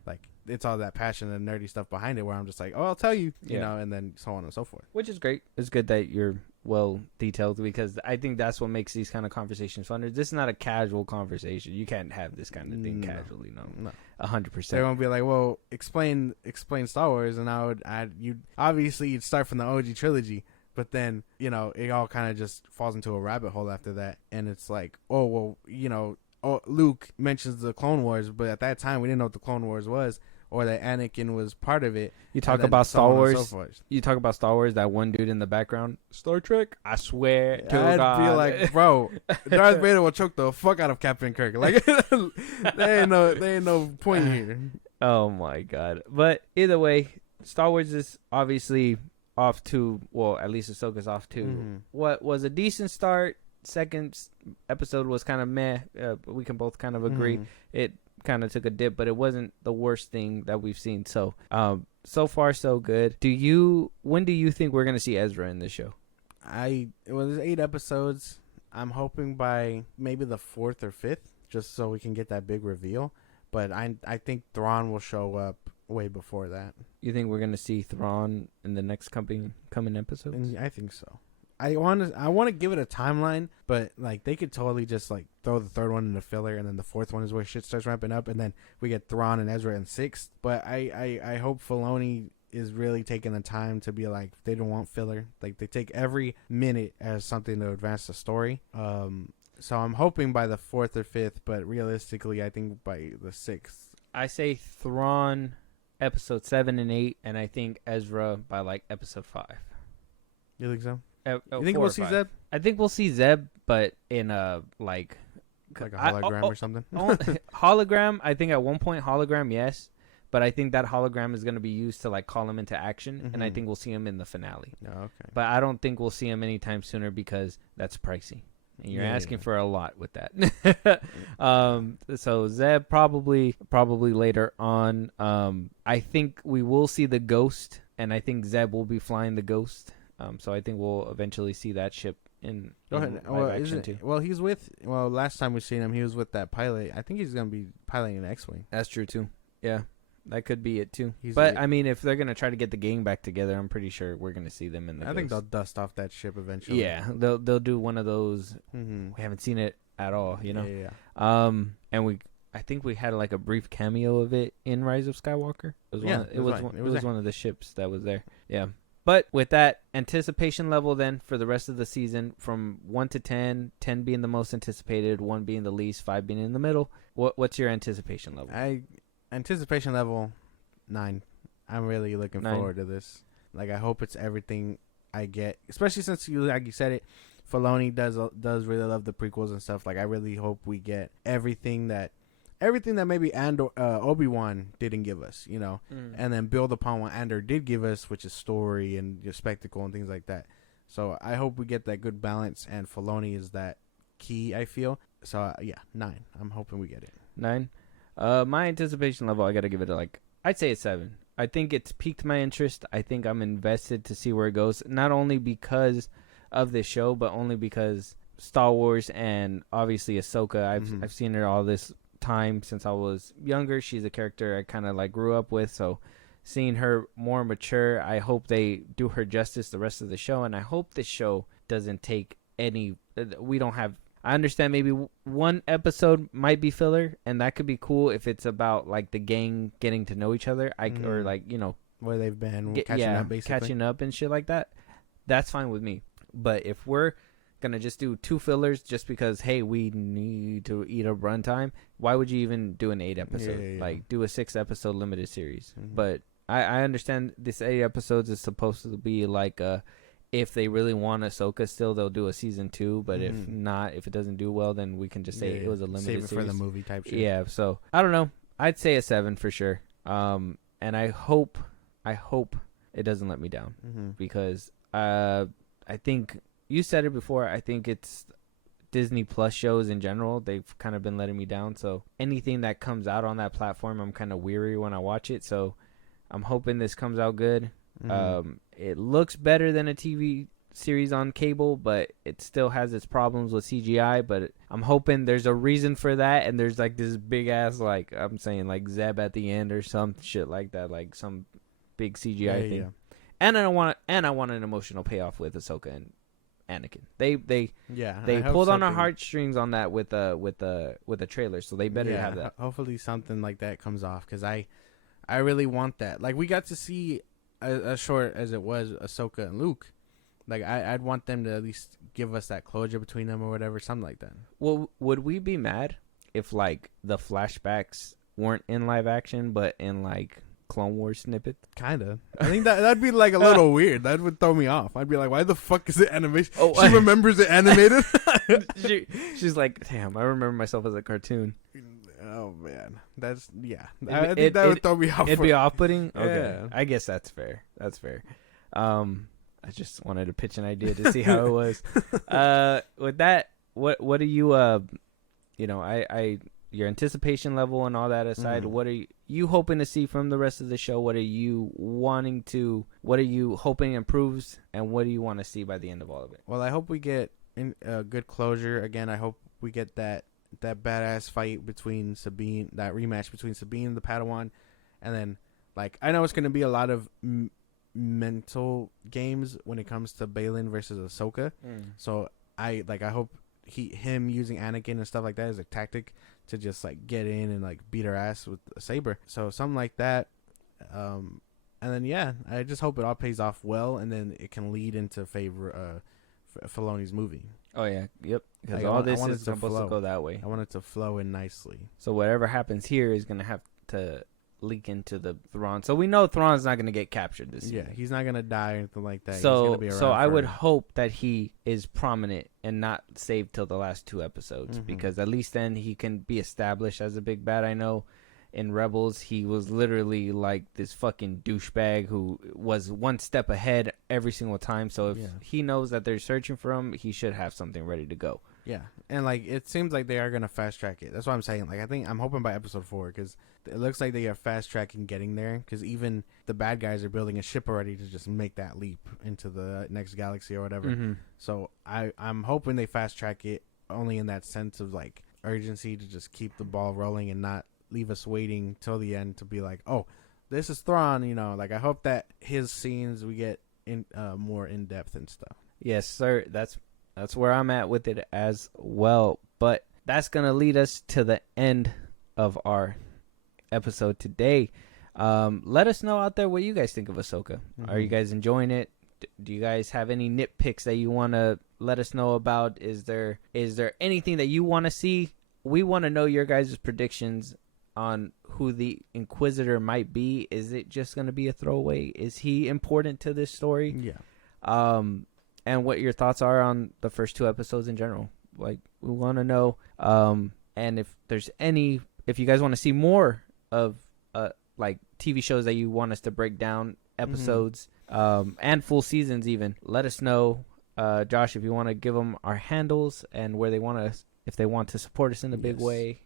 like, it's all that passion and nerdy stuff behind it, where I'm just like, oh, I'll tell you, you know, and then so on and so forth. Which is great. It's good that you're well detailed, because I think that's what makes these kind of conversations fun. This is not a casual conversation. You can't have this kind of thing casually. No. 100%. They won't be like, well, explain Star Wars, and you'd start from the OG trilogy, but then it all kind of just falls into a rabbit hole after that, and it's like, oh well, Luke mentions the Clone Wars, but at that time we didn't know what the Clone Wars was, or that Anakin was part of it. You talk and then about so Star on and Wars. so forth. You talk about Star Wars. That one dude in the background, Star Trek. I swear to I'd God. be like, bro, Darth Vader will choke the fuck out of Captain Kirk. Like, there ain't no point here. Oh my God! But either way, Star Wars is obviously off to, well, at least Ahsoka's off to what was a decent start. Second episode was kind of meh. We can both kind of agree. It kind of took a dip, but it wasn't the worst thing that we've seen. So, so far so good. When do you think we're gonna see Ezra in this show? There's 8 episodes. I'm hoping by maybe the 4th or 5th, just so we can get that big reveal. But I think Thrawn will show up way before that. You think we're gonna see Thrawn in the next coming episodes? And I think so. I want to give it a timeline, but like they could totally just like throw the 3rd one in the filler, and then the 4th one is where shit starts ramping up, and then we get Thrawn and Ezra in 6th. But I hope Filoni is really taking the time to be like, they don't want filler. Like, they take every minute as something to advance the story. So I'm hoping by the 4th or 5th, but realistically, I think by the 6th. I say Thrawn episode 7 and 8, and I think Ezra by like episode 5. You think so? You think we'll see Zeb? I think we'll see Zeb, but in a like a hologram or something. Hologram. I think at one point hologram, yes, but I think that hologram is going to be used to like call him into action, and I think we'll see him in the finale. Oh, okay. But I don't think we'll see him anytime sooner because that's pricey. And you're asking for a lot with that. So Zeb probably later on. I think we will see the Ghost, and I think Zeb will be flying the Ghost. So I think we'll eventually see that ship in live action too. Well, last time we seen him, he was with that pilot. I think he's going to be piloting an X-Wing. That's true too. Yeah. That could be it too. But I mean, if they're gonna try to get the gang back together, I'm pretty sure we're gonna see them in the. I think they'll dust off that ship eventually. Yeah, they'll do one of those. We haven't seen it at all, you know. Yeah. And I think we had like a brief cameo of it in Rise of Skywalker. It was one of the ships that was there. Yeah. But with that anticipation level, then for the rest of the season, from 1 to 10, 10 being the most anticipated, 1 being the least, 5 being in the middle. What's your anticipation level? Anticipation level 9. I'm really looking forward to this. Like, I hope it's everything I get, especially since like you said it, Filoni does really love the prequels and stuff. Like, I really hope we get everything that maybe Andor, Obi-Wan didn't give us, you know, and then build upon what Andor did give us, which is story and your spectacle and things like that. So I hope we get that good balance, and Filoni is that key, I feel. So 9. I'm hoping we get it. 9. My anticipation level, I gotta give it I'd say it's 7. I think it's piqued my interest. I think I'm invested to see where it goes. Not only because of this show, but only because Star Wars and obviously Ahsoka. I've seen her all this time since I was younger. She's a character I kind of like grew up with. So seeing her more mature, I hope they do her justice the rest of the show. And I hope this show doesn't take any. We don't have. I understand maybe one episode might be filler, and that could be cool if it's about like the gang getting to know each other, or like, you know, where they've been catching up and shit like that. That's fine with me. But if we're gonna just do 2 fillers just because, hey, we need to eat a runtime, why would you even do an 8 episode? Yeah. Like, do a 6 episode limited series. But I understand this 8 episodes is supposed to be like if they really want Ahsoka still, they'll do a season 2. But if not, if it doesn't do well, then we can just say it was a limited series. Save it for the movie type shit. Yeah, so I don't know. I'd say a 7 for sure. And I hope it doesn't let me down because I think you said it before. I think it's Disney Plus shows in general. They've kind of been letting me down. So anything that comes out on that platform, I'm kind of weary when I watch it. So I'm hoping this comes out good. It looks better than a TV series on cable, but it still has its problems with CGI. But I'm hoping there's a reason for that, and there's like this big ass, like I'm saying, like Zeb at the end or some shit like that, like some big CGI thing. And I want an emotional payoff with Ahsoka and Anakin. They pulled on our heartstrings on that with the trailer, so they better have that. Hopefully something like that comes off, because I really want that. Like, we got to see as short as it was Ahsoka and Luke. Like, I'd want them to at least give us that closure between them or whatever, something like that. Well, would we be mad if like the flashbacks weren't in live action, but in like Clone Wars snippets. Kinda. I think that'd be like a little weird. That would throw me off. I'd be like, why the fuck is it animation? Oh, she remembers it animated. She's like, damn, I remember myself as a cartoon. Oh man, that's yeah. I think that would throw me off. It'd be off-putting. Okay, Yeah. I guess that's fair. That's fair. I just wanted to pitch an idea to see how it was. With that, what do you your anticipation level and all that aside, Mhm. what are you hoping to see from the rest of the show? What are you hoping improves, and what do you want to see by the end of all of it? Well, I hope we get good closure. Again, I hope we get that badass fight between Sabine, that rematch between Sabine and the Padawan, and then like I know it's gonna be a lot of mental games when it comes to Balin versus Ahsoka. So I hope him using Anakin and stuff like that as a tactic to just like get in and like beat her ass with a saber. So something like that. And then yeah, I just hope it all pays off well, and then it can lead into Filoni's movie. Oh yeah, yep. Because Like, all I this want is it to supposed flow. to go that way. I want it to flow in nicely. So whatever happens here is gonna have to leak into the Thrawn. So we know Thrawn's not gonna get captured this Yeah, season. he's not gonna die or anything like that. He's So gonna be around I would forever. hope that he is prominent and not saved till the last 2 episodes, Mhm. because at least then he can be established as a big bad. I know in Rebels he was literally like this fucking douchebag who was one step ahead every single time. So if Yeah. he knows that they're searching for him, he should have something ready to go. Yeah, and like it seems like they are gonna fast track it. That's what I'm saying. Like I'm hoping by episode 4, because it looks like they are fast tracking getting there. Because even the bad guys are building a ship already to just make that leap into the next galaxy or whatever. Mm-hmm. So I'm hoping they fast track it only in that sense of like urgency to just keep the ball rolling and not leave us waiting till the end to be like, oh, this is Thrawn. Like I hope that his scenes we get in more in depth and stuff. Yes, sir. That's where I'm at with it as well. But that's going to lead us to the end of our episode today. Let us know out there what you guys think of Ahsoka. Are you guys enjoying it? Do you guys have any nitpicks that you want to let us know about? Is there anything that you want to see? We want to know your guys' predictions on who the Inquisitor might be. Is it just going to be a throwaway? Is he important to this story? Yeah. And what your thoughts are on the first 2 episodes in general. Like, we want to know. And if you guys want to see more of like TV shows that you want us to break down episodes, and full seasons even, let us know. Josh, if you want to give them our handles and where if they want to support us in a big way,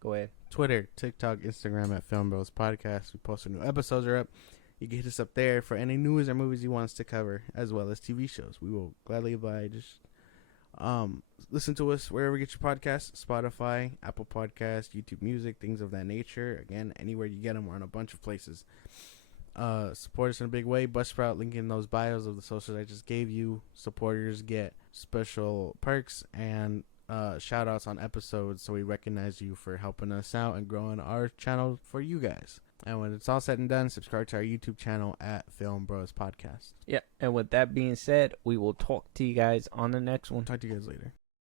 go ahead. Twitter, TikTok, Instagram at FilmBros Podcast. We post new episodes are up. You can hit us up there for any news or movies you want us to cover, as well as TV shows. We will gladly oblige. Listen to us wherever you get your podcasts: Spotify, Apple Podcasts, YouTube Music, things of that nature. Again, anywhere you get them, we're in a bunch of places. Support us in a big way. Buzzsprout, link in those bios of the socials I just gave you. Supporters get special perks and shout outs on episodes, so we recognize you for helping us out and growing our channel for you guys. And when it's all said and done, subscribe to our YouTube channel at FilmBros Podcast. Yeah, and with that being said, we will talk to you guys on the next one. Talk to you guys later.